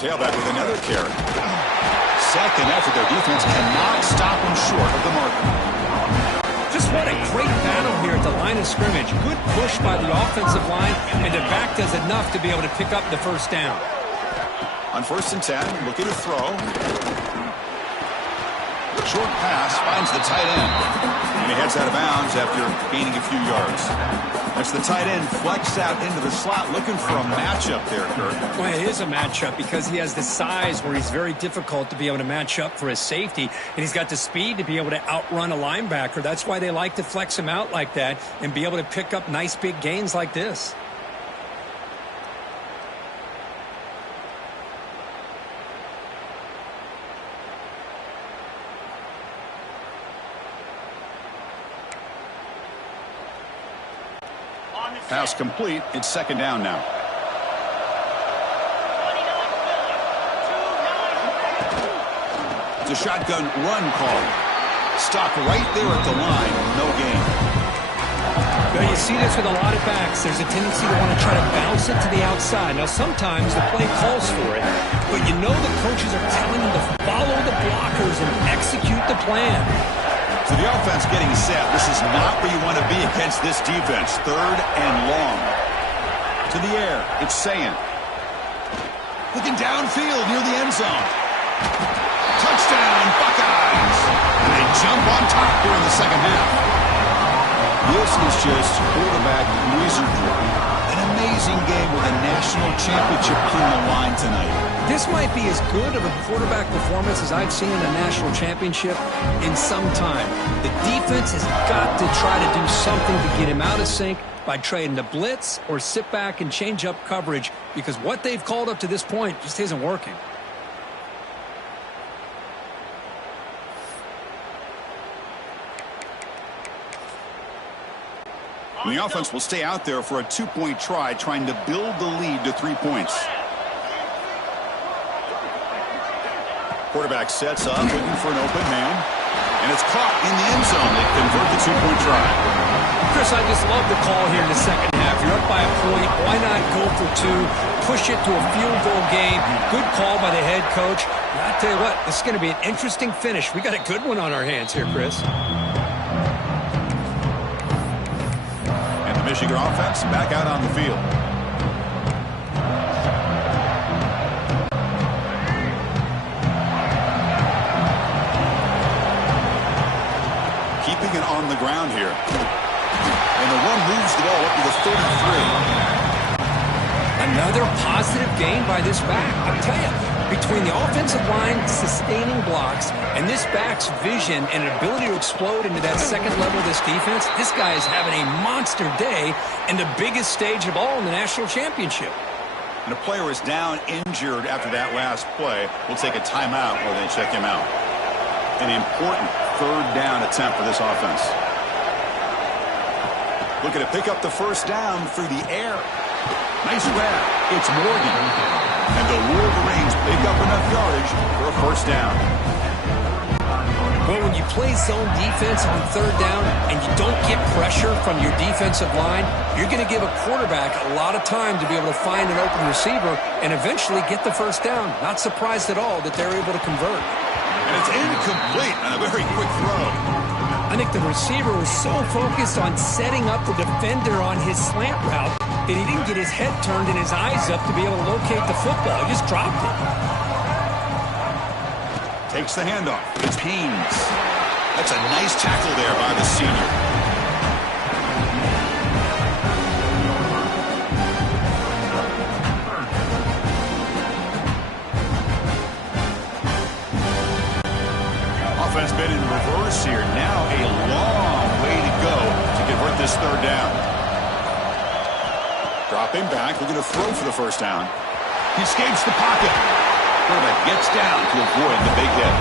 Tailback with another carry. Second effort, their defense cannot stop him short of the marker. Just what a great battle here at the line of scrimmage. Good push by the offensive line, and the back does enough to be able to pick up the first down. On 1st and 10, looking to throw. Short pass finds the tight end. And he heads out of bounds after gaining a few yards. That's the tight end flexed out into the slot, looking for a matchup there, Kurt. Well, it is a matchup because he has the size where he's very difficult to be able to match up for his safety, and he's got the speed to be able to outrun a linebacker. That's why they like to flex him out like that and be able to pick up nice big gains like this. Pass complete. It's 2nd down now. It's a shotgun run call. Stop right there at the line. No gain. Well, you see this with a lot of backs. There's a tendency to want to try to bounce it to the outside. Now, sometimes the play calls for it, but you know the coaches are telling them to follow the blockers and execute the plan. So the offense getting set. This is not where you want to be against this defense. 3rd and long. To the air. It's Sayan. Looking downfield near the end zone. Touchdown, Buckeyes. And they jump on top here in the second half. This is just quarterback wizardry. An amazing game with a national championship on the line tonight. This might be as good of a quarterback performance as I've seen in a national championship in some time. The defense has got to try to do something to get him out of sync by trying to blitz or sit back and change up coverage, because what they've called up to this point just isn't working. And the offense will stay out there for a 2-point try, trying to build the lead to 3 points. Quarterback sets up, looking for an open man. And it's caught in the end zone. They convert the 2-point try. Chris, I just love the call here in the second half. You're up by a point. Why not go for 2? Push it to a field goal game. Good call by the head coach. And I tell you what, this is going to be an interesting finish. We got a good one on our hands here, Chris. Michigan offense back out on the field. Keeping it on the ground here. And the one moves the ball up to the 33. Another positive gain by this back. I'll tell you, between the offensive line sustaining blocks and this back's vision and ability to explode into that second level of this defense, this guy is having a monster day and the biggest stage of all in the national championship. And a player is down injured after that last play. We'll take a timeout while they check him out. An important 3rd down attempt for this offense. Looking to pick up the first down through the air. Nice grab. It's Morgan. And the Wolverines pick up enough yardage for a first down. Well, when you play zone defense on 3rd down and you don't get pressure from your defensive line, you're going to give a quarterback a lot of time to be able to find an open receiver and eventually get the first down. Not surprised at all that they're able to convert. And it's incomplete on a very quick throw. I think the receiver was so focused on setting up the defender on his slant route that he didn't get his head turned and his eyes up to be able to locate the football. He just dropped it. Takes the handoff. It's Haynes. That's a nice tackle there by the senior. Offense been in reverse here. Now a long way to go to convert this 3rd down. Dropping back, looking to throw for the first down. He escapes the pocket. Quarterback gets down to avoid the big hit.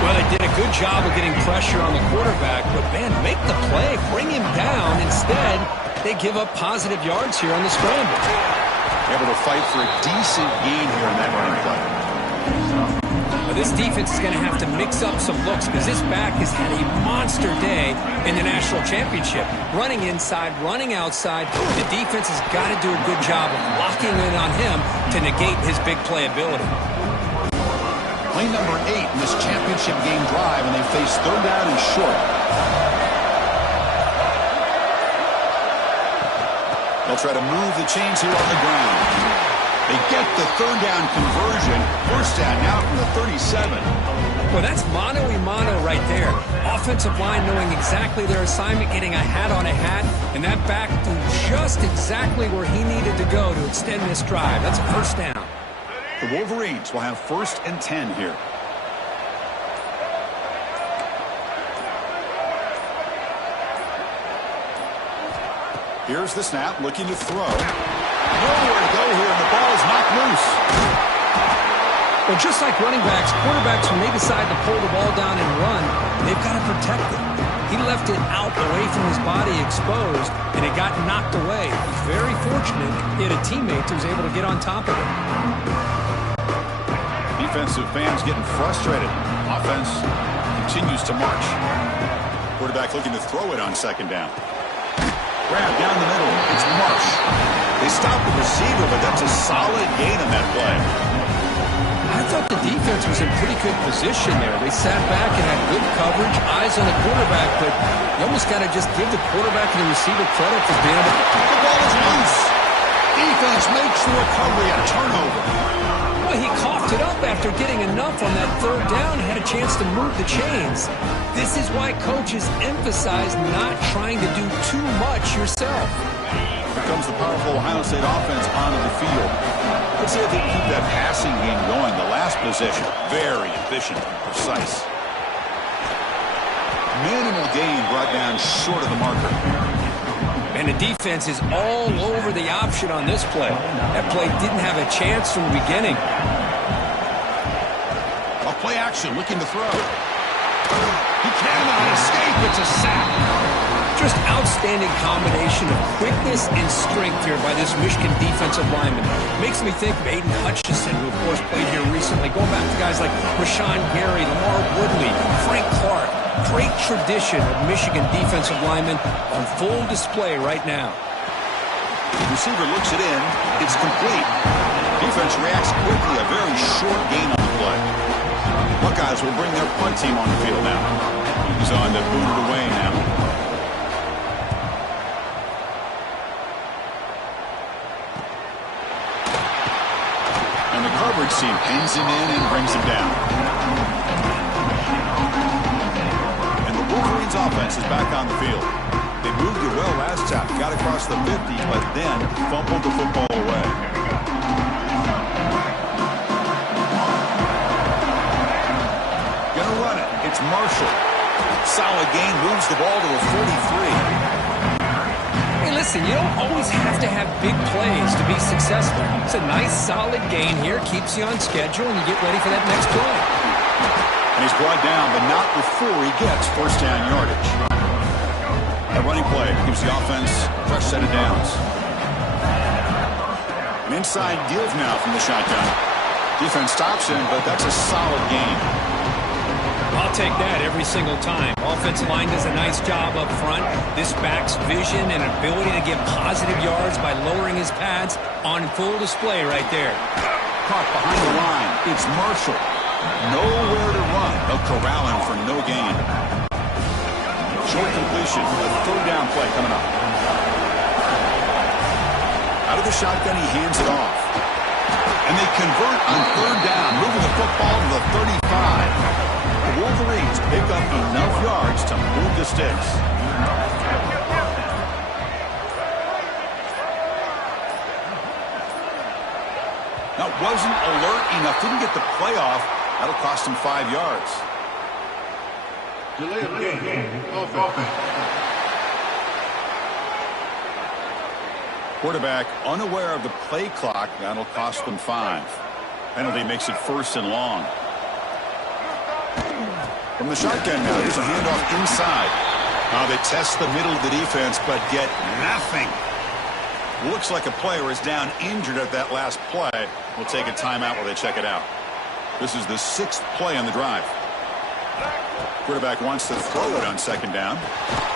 Well, they did a good job of getting pressure on the quarterback, but, man, make the play, bring him down. Instead, they give up positive yards here on the scramble. Able to fight for a decent gain here in that running play. This defense is going to have to mix up some looks because this back has had a monster day in the national championship. Running inside, running outside. The defense has got to do a good job of locking in on him to negate his big play ability. Play number 8 in this championship game drive, and they face third down and short. They'll try to move the chains here on the ground. They get the third down conversion. First down now from the 37. Well, that's mano-a-mano right there. Offensive line knowing exactly their assignment, getting a hat on a hat, and that back to just exactly where he needed to go to extend this drive. That's a first down. The Wolverines will have 1st and 10 here. Here's the snap, looking to throw. Nowhere to go here, and the ball is knocked loose. Well, just like running backs, quarterbacks, when they decide to pull the ball down and run, they've got to protect it. He left it out away from his body exposed, and it got knocked away. He's very fortunate he had a teammate who was able to get on top of it. Defensive fans getting frustrated. Offense continues to march. Quarterback looking to throw it on 2nd down. Grab down the middle. It's Marsh. They stop the receiver, but that's a solid gain on that play. I thought the defense was in pretty good position there. They sat back and had good coverage, eyes on the quarterback, but you almost got to just give the quarterback and the receiver credit for being able to... The ball is loose. Defense makes the recovery, a turnover. Well, he coughed it up after getting enough on that third down and had a chance to move the chains. This is why coaches emphasize not trying to do too much yourself. Here comes the powerful Ohio State offense onto the field. Let's see if they can keep that passing game going. The last possession, very efficient and precise. Minimal gain brought down short of the marker. And the defense is all over the option on this play. That play didn't have a chance from the beginning. Off play action, looking to throw. He cannot escape. It's a sack. Just outstanding combination of quickness and strength here by this Michigan defensive lineman. Makes me think of Aiden Hutchinson, who of course played here recently. Going back to guys like Rashawn Gary, Lamar Woodley, Frank Clark. Great tradition of Michigan defensive linemen on full display right now. The receiver looks it in. It's complete. Defense reacts quickly. A very short gain on the play. Buckeyes will bring their punt team on the field now. He's on to boot it away now. And the coverage team pins him in and brings him down. Wolverines offense is back on the field. They moved it well last time. Got across the 50, but then fumbled the football away. Gonna run it. It's Marshall. Solid gain. Moves the ball to the 43. Hey, listen, you don't always have to have big plays to be successful. It's a nice, solid gain here. Keeps you on schedule, and you get ready for that next play. And he's brought down, but not before he gets 1st down yardage. That running play gives the offense a fresh set of downs. An inside deal now from the shotgun. Defense stops him, but that's a solid gain. I'll take that every single time. Offensive line does a nice job up front. This back's vision and ability to get positive yards by lowering his pads on full display right there. Caught behind the line. It's Marshall. Nowhere to run. They'll corral him for no gain. Short completion. A 3rd down play coming up. Out of the shotgun, he hands it off. And they convert on 3rd down, moving the football to the 35. The Wolverines pick up enough yards to move the sticks. That wasn't alert enough. Didn't get the play off. That'll cost him 5 yards. Delay of game. Offense. Quarterback unaware of the play clock. That'll cost them 5. Penalty makes it 1st and long. From the shotgun now, here's a handoff inside. Now they test the middle of the defense, but get nothing. Looks like a player is down injured at that last play. We'll take a timeout while they check it out. This is the 6th play on the drive. Quarterback wants to throw it on 2nd down.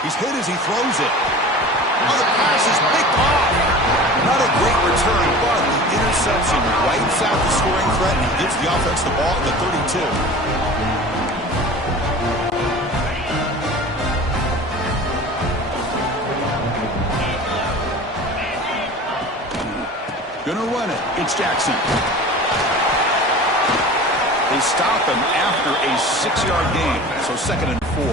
He's hit as he throws it. Oh, the pass is picked off. Not a great return, but the interception wipes out the scoring threat and gives the offense the ball at the 32. Gonna run it. It's Jackson. They stop him after a 6-yard gain, so 2nd and 4.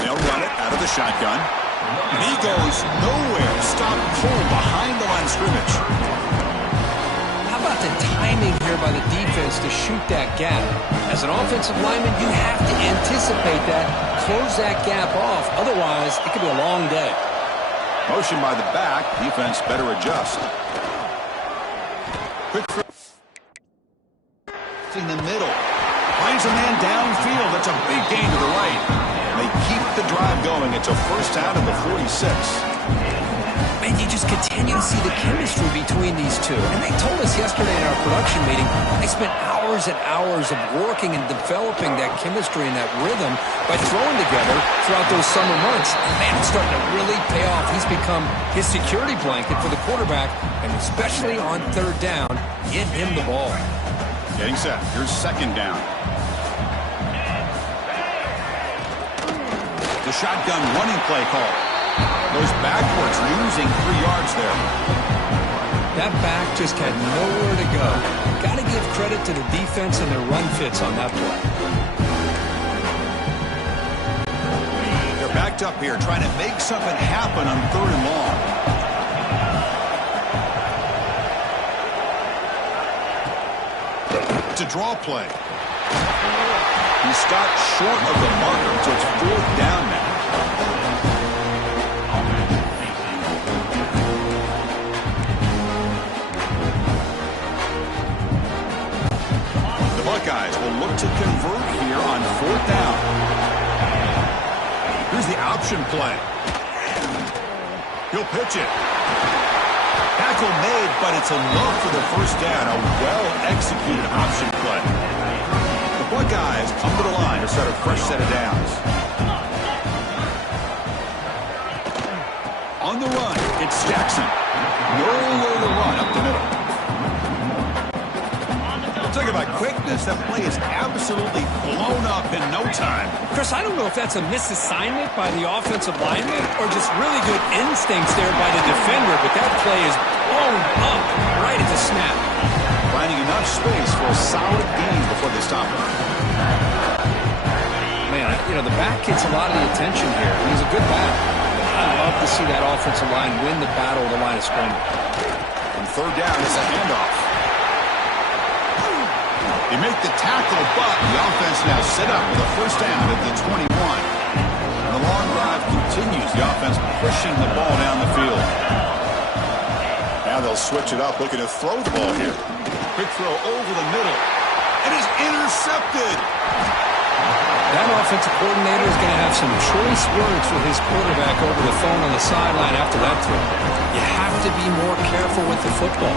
They'll run it out of the shotgun. And he goes nowhere. Stopped cold behind the line of scrimmage. How about the timing here by the defense to shoot that gap? As an offensive lineman, you have to anticipate that, close that gap off. Otherwise, it could be a long day. Motion by the back. Defense better adjust. Quick throw. In the middle. Finds a man downfield. That's a big gain to the right. They keep the drive going. It's a first down at the 46. Man, you just continue to see the chemistry between these two. And they told us yesterday in our production meeting, they spent hours and hours of working and developing that chemistry and that rhythm by throwing together throughout those summer months. And man, it's starting to really pay off. He's become his security blanket for the quarterback, and especially on 3rd down, get him the ball. Getting set. Here's 2nd down. The shotgun running play call. Goes backwards, losing 3 yards there. That back just had nowhere to go. Got to give credit to the defense and their run fits on that play. They're backed up here, trying to make something happen on 3rd and long. It's a draw play. He stopped short of the marker, so it's 4th down now. The Buckeyes will look to convert here on 4th down. Here's the option play. He'll pitch it. Tackle made, but it's enough for the first down. A well-executed option play. The Buckeyes come to the line to set a fresh set of downs. On the run, it's Jackson. Nowhere to run up the middle. Talk about quickness. That play is absolutely blown up in no time. Chris, I don't know if that's a misassignment by the offensive lineman or just really good instincts there by the defender, but that play is blown up right at the snap. Finding enough space for a solid gain before they stop him. Man, the back gets a lot of the attention here. He's a good back. I love to see that offensive line win the battle of the line of scrimmage. On 3rd down, it's a handoff. They make the tackle, but the offense now set up with a first down at the 21. And the long drive continues. The offense pushing the ball down the field. Now they'll switch it up, looking to throw the ball here. Quick throw over the middle. It is intercepted. That offensive coordinator is going to have some choice words with his quarterback over the phone on the sideline after that throw. You have to be more careful with the football.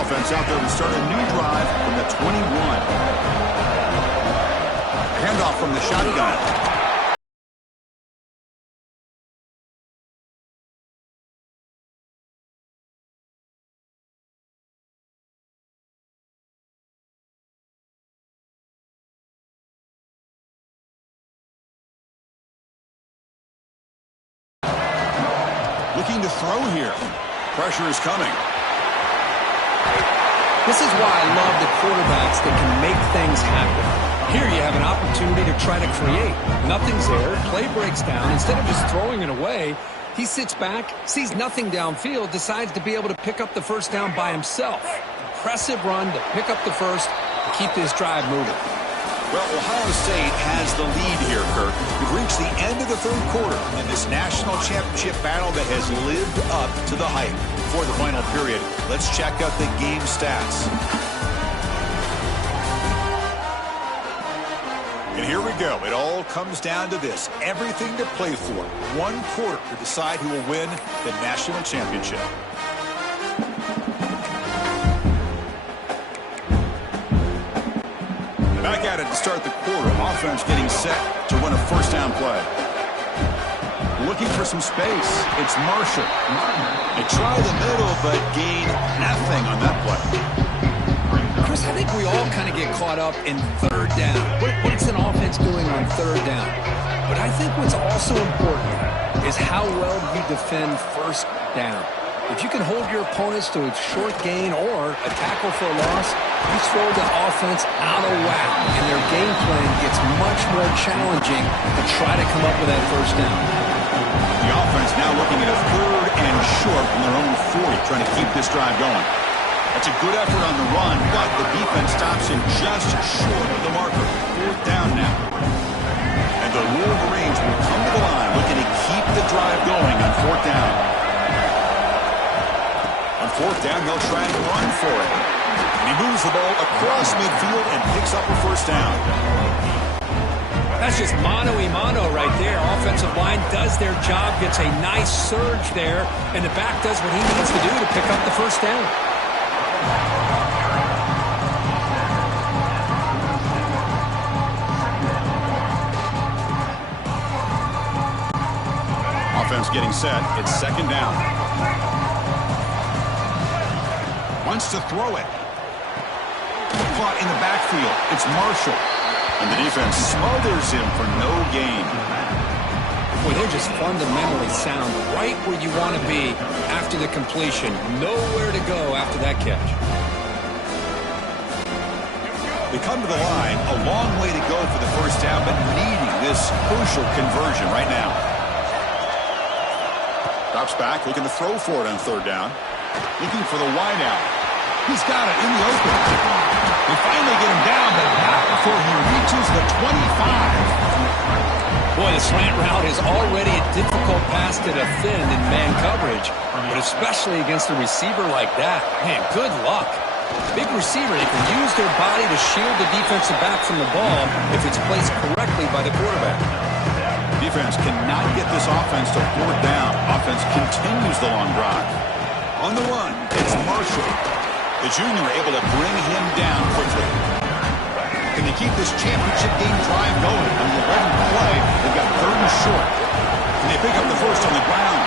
Offense out there to start a new drive from the 21. Handoff from the shotgun. Looking to throw here. Pressure is coming. This is why I love the quarterbacks that can make things happen. Here you have an opportunity to try to create. Nothing's there. Play breaks down. Instead of just throwing it away, he sits back, sees nothing downfield, decides to be able to pick up the first down by himself. Impressive run to pick up the first to keep this drive moving. Well, Ohio State has the lead here, Kirk. We've reached the end of the 3rd quarter in this national championship battle that has lived up to the hype. Before the final period, let's check out the game stats. And here we go. It all comes down to this. Everything to play for. One quarter to decide who will win the national championship. Back at it to start the quarter. Offense getting set to run a first down play. Looking for some space. It's Marshall. They try the middle, but gain nothing on that play. Chris, I think we all kind of get caught up in third down. What's an offense doing on third down? But I think what's also important is how well you defend first down. If you can hold your opponents to a short gain or a tackle for a loss, you throw the offense out of whack, and their game plan gets much more challenging to try to come up with that first down. The offense now looking at a third and short from their own 40, trying to keep this drive going. That's a good effort on the run, but the defense stops him just short of the marker. Fourth down now. And the Wolverines will come to the line looking to keep the drive going on fourth down. On fourth down, they'll try and run for it. And he moves the ball across midfield and picks up a first down. That's just mano-a-mano right there. Offensive line does their job, gets a nice surge there, and the back does what he needs to do to pick up the first down. Offense getting set. It's second down. Wants to throw it. Caught in the backfield. It's Marshall. And the defense smothers him for no gain. Boy, they're just fundamentally sound, right where you want to be after the completion. Nowhere to go after that catch. They come to the line, a long way to go for the first down, but needing this crucial conversion right now. Drops back, looking to throw for it on third down. Looking for the wide out. He's got it in the open. They finally get him down, but not before he reaches the 25. Boy, the slant route is already a difficult pass to defend in man coverage, but especially against a receiver like that. Man, good luck. Big receiver, they can use their body to shield the defensive back from the ball if it's placed correctly by the quarterback. Defense cannot get this offense to fourth down. Offense continues the long drive. On the run, it's Marshall. The junior able to bring him down quickly. Can they keep this championship game drive going? On the 11th play, they've got third and short. Can they pick up the first on the ground?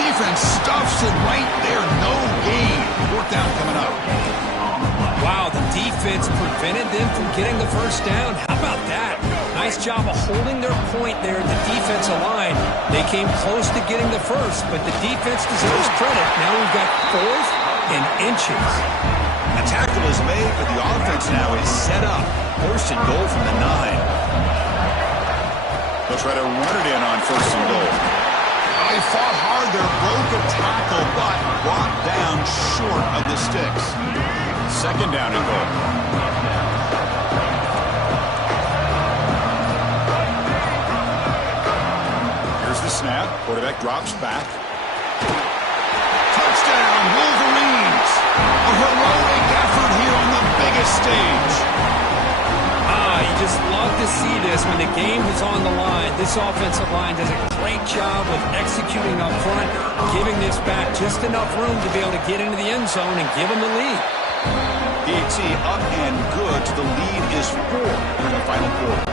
Defense stuffs it right there. No gain. Fourth down coming up. Wow, the defense prevented them from getting the first down. How about that? Nice job of holding their point there at the defensive line. They came close to getting the first, but the defense deserves credit. Now we've got fourth and inches. A tackle is made, but the offense now is set up. First and goal from the 9. They'll try to run it in on first and goal. They fought hard there, broke a tackle, but brought down short of the sticks. Second down and goal. Here's the snap. Quarterback drops back. Touchdown, Wolverines! A heroic effort here on the biggest stage. You just love to see this when the game is on the line. This offensive line does a great job of executing up front, giving this back just enough room to be able to get into the end zone and give them the lead. DT up and good. The lead is 4 in the final quarter.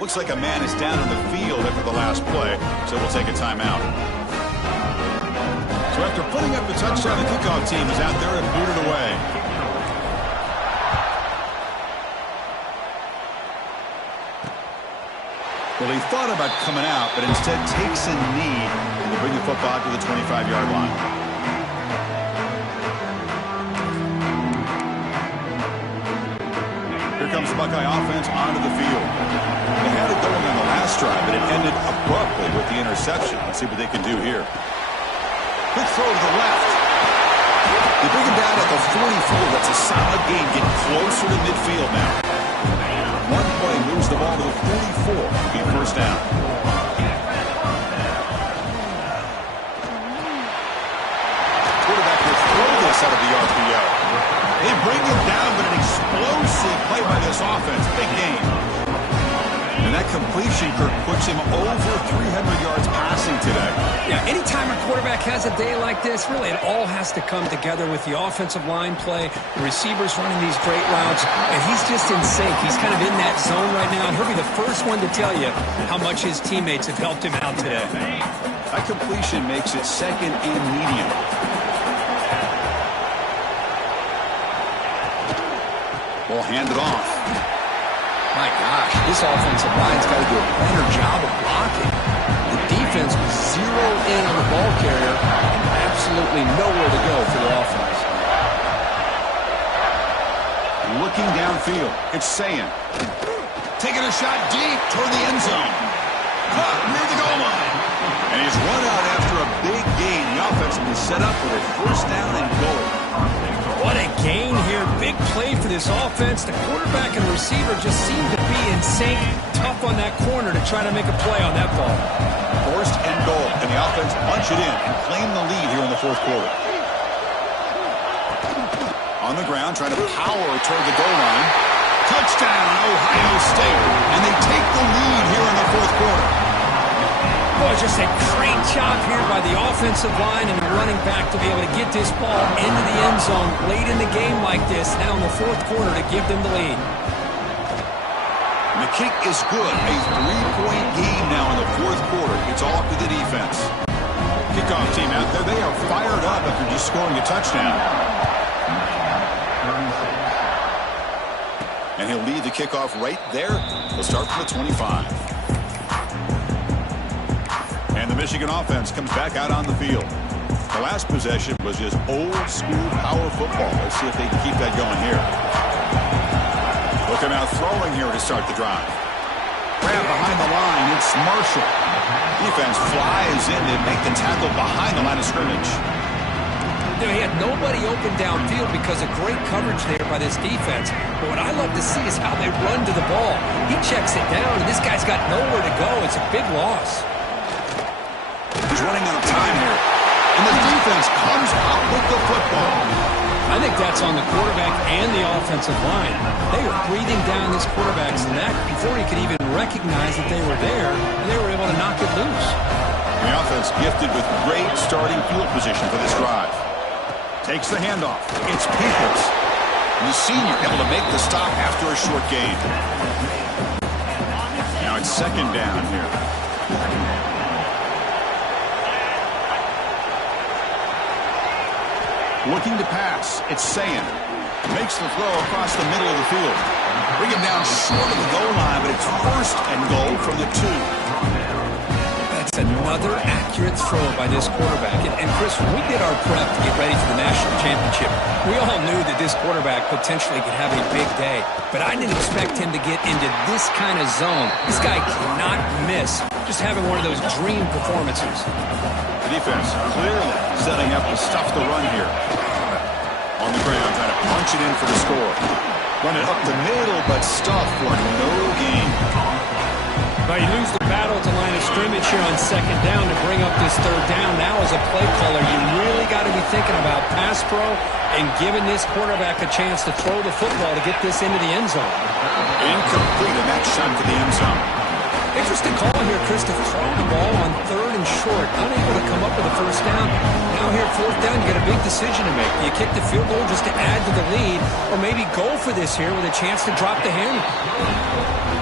Looks like a man is down on the field after the last play, so we'll take a timeout. So after putting up the touchdown, the kickoff team is out there and booted away. Well, he thought about coming out, but instead takes a knee to bring the football to the 25-yard line. Here comes the Buckeye offense onto the field. They had it going on the last drive, but it ended abruptly with the interception. Let's see what they can do here. Quick throw to the left. They bring him down at the 44. That's a solid gain. Getting closer to midfield now. One play moves the ball to the 44. It'll be first down. Quarterback will throw this out of the RPO. They bring him down, but an explosive play by this offense. Big game. And that completion, Kirk, puts him over 300 yards passing today. Yeah, anytime a quarterback has a day like this, really it all has to come together with the offensive line play, the receivers running these great routes, and he's just in sync. He's kind of in that zone right now, and he'll be the first one to tell you how much his teammates have helped him out today. That completion makes it second and medium. Ball handed off. My gosh, this offensive line's got to do a better job of blocking. The defense was zeroed in on the ball carrier and absolutely nowhere to go for the offense. Looking downfield, it's Sayin. Taking a shot deep toward the end zone. Caught near the goal line. And he's run out after a big gain. The offense will be set up with a first down and goal. What a gain here. Big play for this offense. The quarterback and receiver just seem to be in sync. Tough on that corner to try to make a play on that ball. First and goal. And the offense punch it in and claim the lead here in the fourth quarter. On the ground, trying to power toward the goal line. Touchdown, Ohio State. And they take the lead here in the fourth quarter. Boy, just a great job here by the offensive line and the running back to be able to get this ball into the end zone late in the game like this, now in the fourth quarter to give them the lead. And the kick is good. A 3-point game now in the fourth quarter. It's all up to the defense. Kickoff team out there. They are fired up after just scoring a touchdown. And he'll lead the kickoff right there. He'll start from the 25. And the Michigan offense comes back out on the field. The last possession was just old-school power football. Let's see if they can keep that going here. Look him out throwing here to start the drive. Grab behind the line. It's Marshall. Defense flies in to make the tackle behind the line of scrimmage. You know, he had nobody open downfield because of great coverage there by this defense. But what I love to see is how they run to the ball. He checks it down, and this guy's got nowhere to go. It's a big loss. He's running out of time here. And the defense comes out with the football. I think that's on the quarterback and the offensive line. They were breathing down this quarterback's neck before he could even recognize that they were there, and they were able to knock it loose. The offense gifted with great starting field position for this drive. Takes the handoff. It's Peoples. And the senior able to make the stop after a short gain. Now it's second down here. Looking to pass. It's Sayin. Makes the throw across the middle of the field. Bring him down short of the goal line, but it's first and goal from the 2. That's another accurate throw by this quarterback. And Chris, when we did our prep to get ready for the national championship, we all knew that this quarterback potentially could have a big day. But I didn't expect him to get into this kind of zone. This guy cannot miss. Just having one of those dream performances. The defense clearly setting up to stuff the run here. On the ground, trying to punch it in for the score. Run it up the middle, but stuffed for no gain. Now you lose the battle at the line of scrimmage here on second down to bring up this third down. Now as a play caller, you really got to be thinking about pass pro and giving this quarterback a chance to throw the football to get this into the end zone. Incomplete, and that shot to the end zone. Interesting call here, Chris, to throw the ball on third and short. Unable to come up with a first down. Now here fourth down, you got a big decision to make. Do you kick the field goal just to add to the lead, or maybe go for this here with a chance to drop the hammer?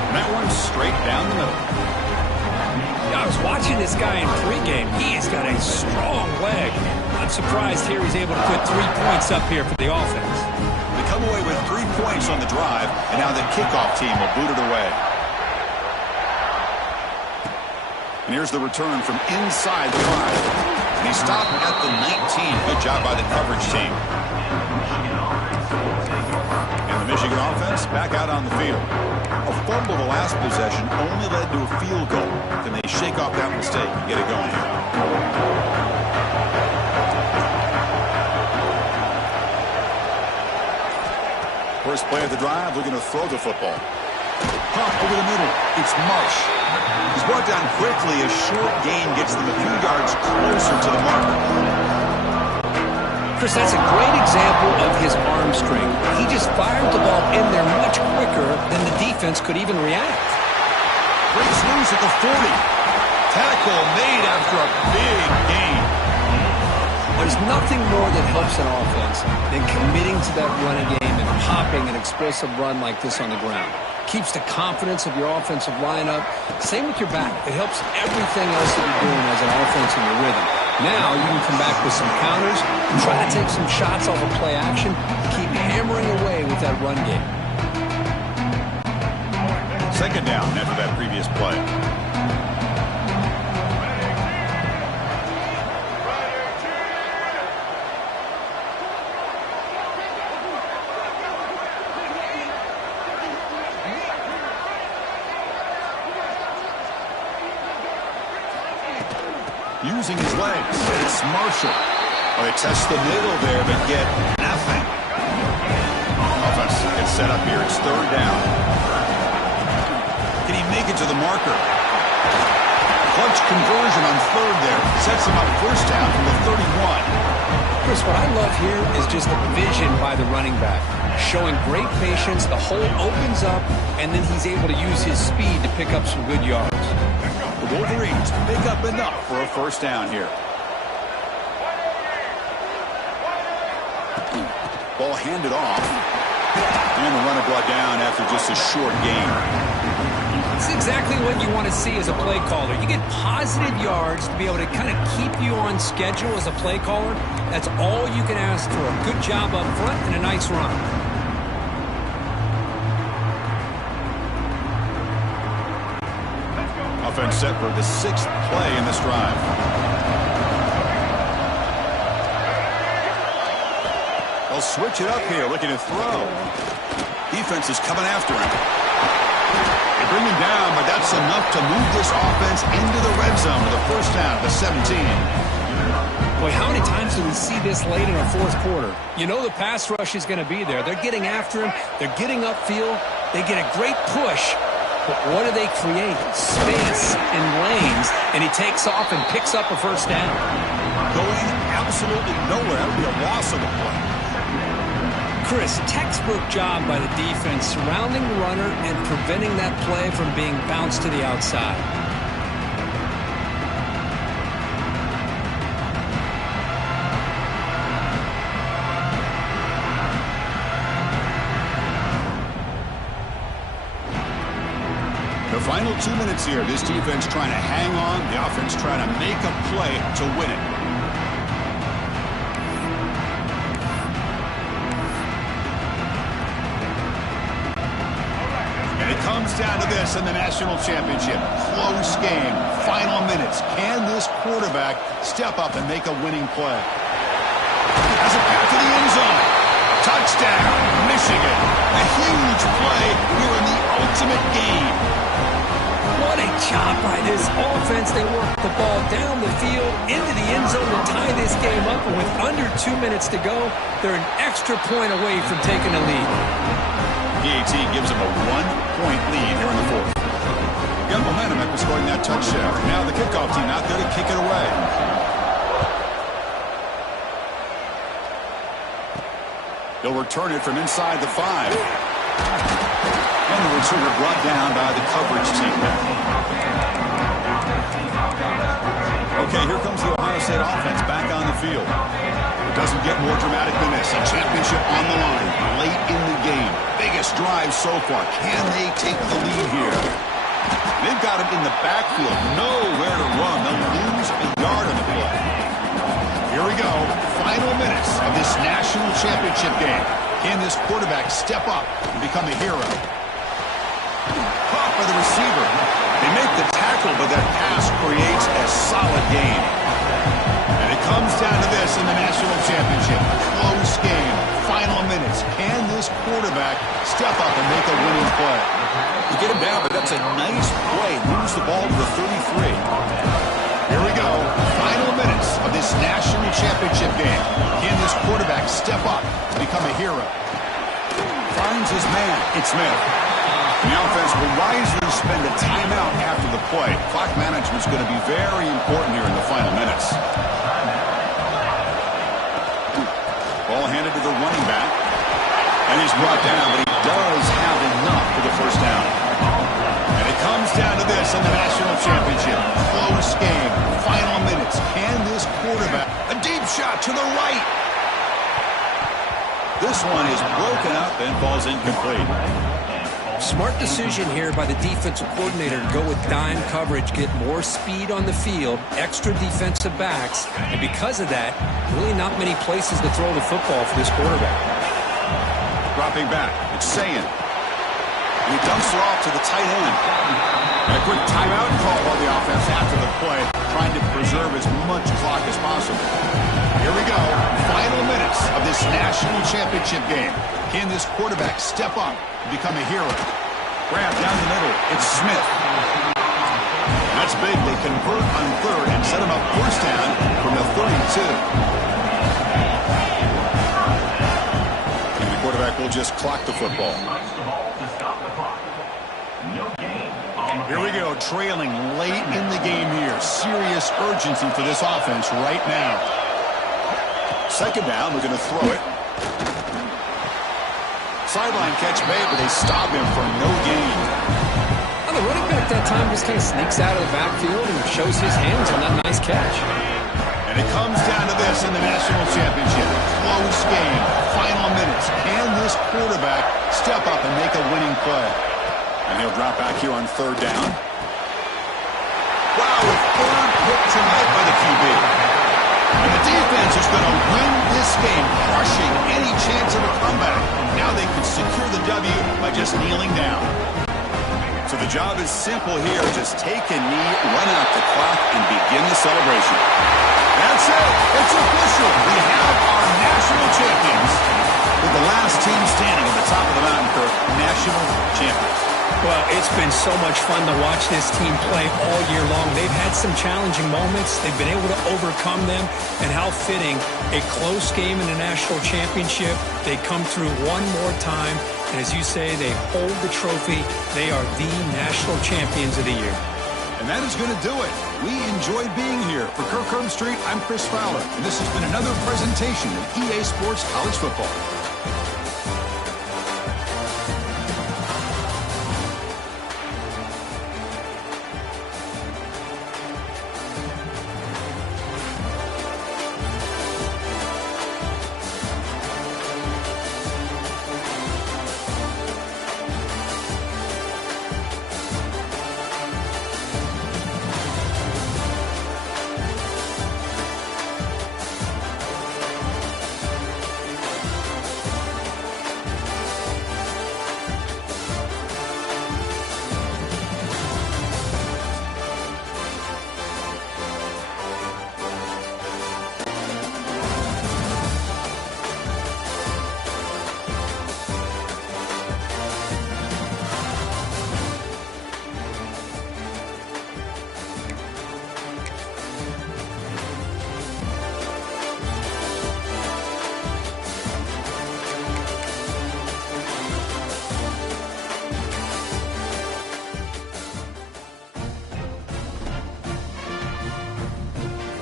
And that one's straight down the middle. I was watching this guy in pregame. He has got a strong leg. I'm surprised here he's able to put 3 points up here for the offense. They come away with 3 points on the drive, and now the kickoff team will boot it away. And here's the return from inside the 5. And he stopped at the 19. Good job by the coverage team. And the Michigan offense back out on the field. A fumble the last possession only led to a field goal. Can they shake off that mistake and get it going here? First play of the drive, looking to throw the football. Pump over the middle. It's Marsh. He's brought down quickly. A short gain gets them a few yards closer to the mark. Chris, that's a great example of his arm strength. He just fired the ball in there much quicker than the defense could even react. Breaks loose at the 40. Tackle made after a big gain. There's nothing more that helps an offense than committing to that running game and popping an explosive run like this on the ground. Keeps the confidence of your offensive lineup. Same with your back. It helps everything else that you're doing as an offense in your rhythm. Now you can come back with some counters, try to take some shots off of play action, keep hammering away with that run game. Second down after that previous play. Using his legs. It's Marshall. Oh, they test the middle there, but get nothing. Offense gets set up here. It's third down. Can he make it to the marker? Clutch conversion on third there. Sets him up first down from the 31. Chris, what I love here is just the vision by the running back. Showing great patience. The hole opens up, and then he's able to use his speed to pick up some good yards. The Wolverines pick up enough for a first down here. Ball handed off. And the runner brought down after just a short gain. It's exactly what you want to see as a play caller. You get positive yards to be able to kind of keep you on schedule as a play caller. That's all you can ask for. A good job up front and a nice run. Offense set for the 6th play in this drive. They'll switch it up here, looking to throw. Defense is coming after him. They bring him down, but that's enough to move this offense into the red zone with a first down at the 17. Boy, how many times do we see this late in a fourth quarter? You know the pass rush is going to be there. They're getting after him. They're getting upfield. They get a great push. But what do they create? Space and lanes, and he takes off and picks up a first down. Going absolutely nowhere. That would be a loss of a play. Chris, textbook job by the defense surrounding the runner and preventing that play from being bounced to the outside. The final 2 minutes here. This defense trying to hang on. The offense trying to make a play to win it. And it comes down to this in the national championship. Close game. Final minutes. Can this quarterback step up and make a winning play? Has it back to the end zone. Touchdown, Michigan. A huge play here in the ultimate game. What a job by this offense. They work the ball down the field into the end zone to tie this game up. And with under 2 minutes to go, they're an extra point away from taking a lead. PAT gives them a 1-point lead here in the fourth. Got momentum after scoring that touchdown. Now the kickoff team out there to kick it away. They'll return it from inside the 5. And the returner brought down by the coverage team. Okay, here comes the Ohio State offense back on the field. It doesn't get more dramatic than this. A championship on the line late in the game. Biggest drive so far. Can they take the lead here? They've got it in the backfield. Nowhere to run. They'll lose a yard on the play. Here we go. Final minutes of this national championship game. Can this quarterback step up and become a hero? Caught by the receiver. They make the tackle, but that pass creates a solid gain. And it comes down to this in the national championship. Close game. Final minutes. Can this quarterback step up and make a winning play? You get him down, but that's a nice play. Moves the ball to the 33. Here we go. Final minutes of this national championship game. Can this quarterback step up and become a hero? Finds his man. It's Smith. The offense will wisely spend a timeout after the play. Clock management is going to be very important here in the final minutes. Ball handed to the running back. And he's brought down, but he does have enough for the first down. And it comes down to this in the national championship. Close game. Final minutes. Can this quarterback... A deep shot to the right. This one is broken up and falls incomplete. Smart decision here by the defensive coordinator to go with dime coverage, get more speed on the field, extra defensive backs, and because of that, really not many places to throw the football for this quarterback. Dropping back, it's Sayin. And he dumps it off to the tight end. And a quick timeout call by the offense after the play, trying to preserve as much clock as possible. Here we go, final minutes of this national championship game. Can this quarterback step up and become a hero? Grab down the middle, it's Smith. That's big, they convert on third and set him up first down from the 32. And the quarterback will just clock the football. Here we go, trailing late in the game here. Serious urgency for this offense right now. Second down, we're going to throw it. Sideline catch made, but they stop him for no gain. Well, the running back that time just kind of sneaks out of the backfield and shows his hands on that nice catch. And it comes down to this in the national championship. Close game. Final minutes. Can this quarterback step up and make a winning play? And he'll drop back here on third down. Wow, a third pick tonight by the QB. And the defense is going to win this game, crushing any chance of a comeback. Now they can secure the W by just kneeling down. So the job is simple here. Just take a knee, run out the clock, and begin the celebration. That's it. It's official. We have our national champions with the last team standing at the top of the mountain for national champions. Well, it's been so much fun to watch this team play all year long. They've had some challenging moments. They've been able to overcome them. And how fitting, a close game in the national championship. They come through one more time. And as you say, they hold the trophy. They are the national champions of the year. And that is going to do it. We enjoyed being here. For Kirk Street, I'm Chris Fowler. And this has been another presentation of EA Sports College Football.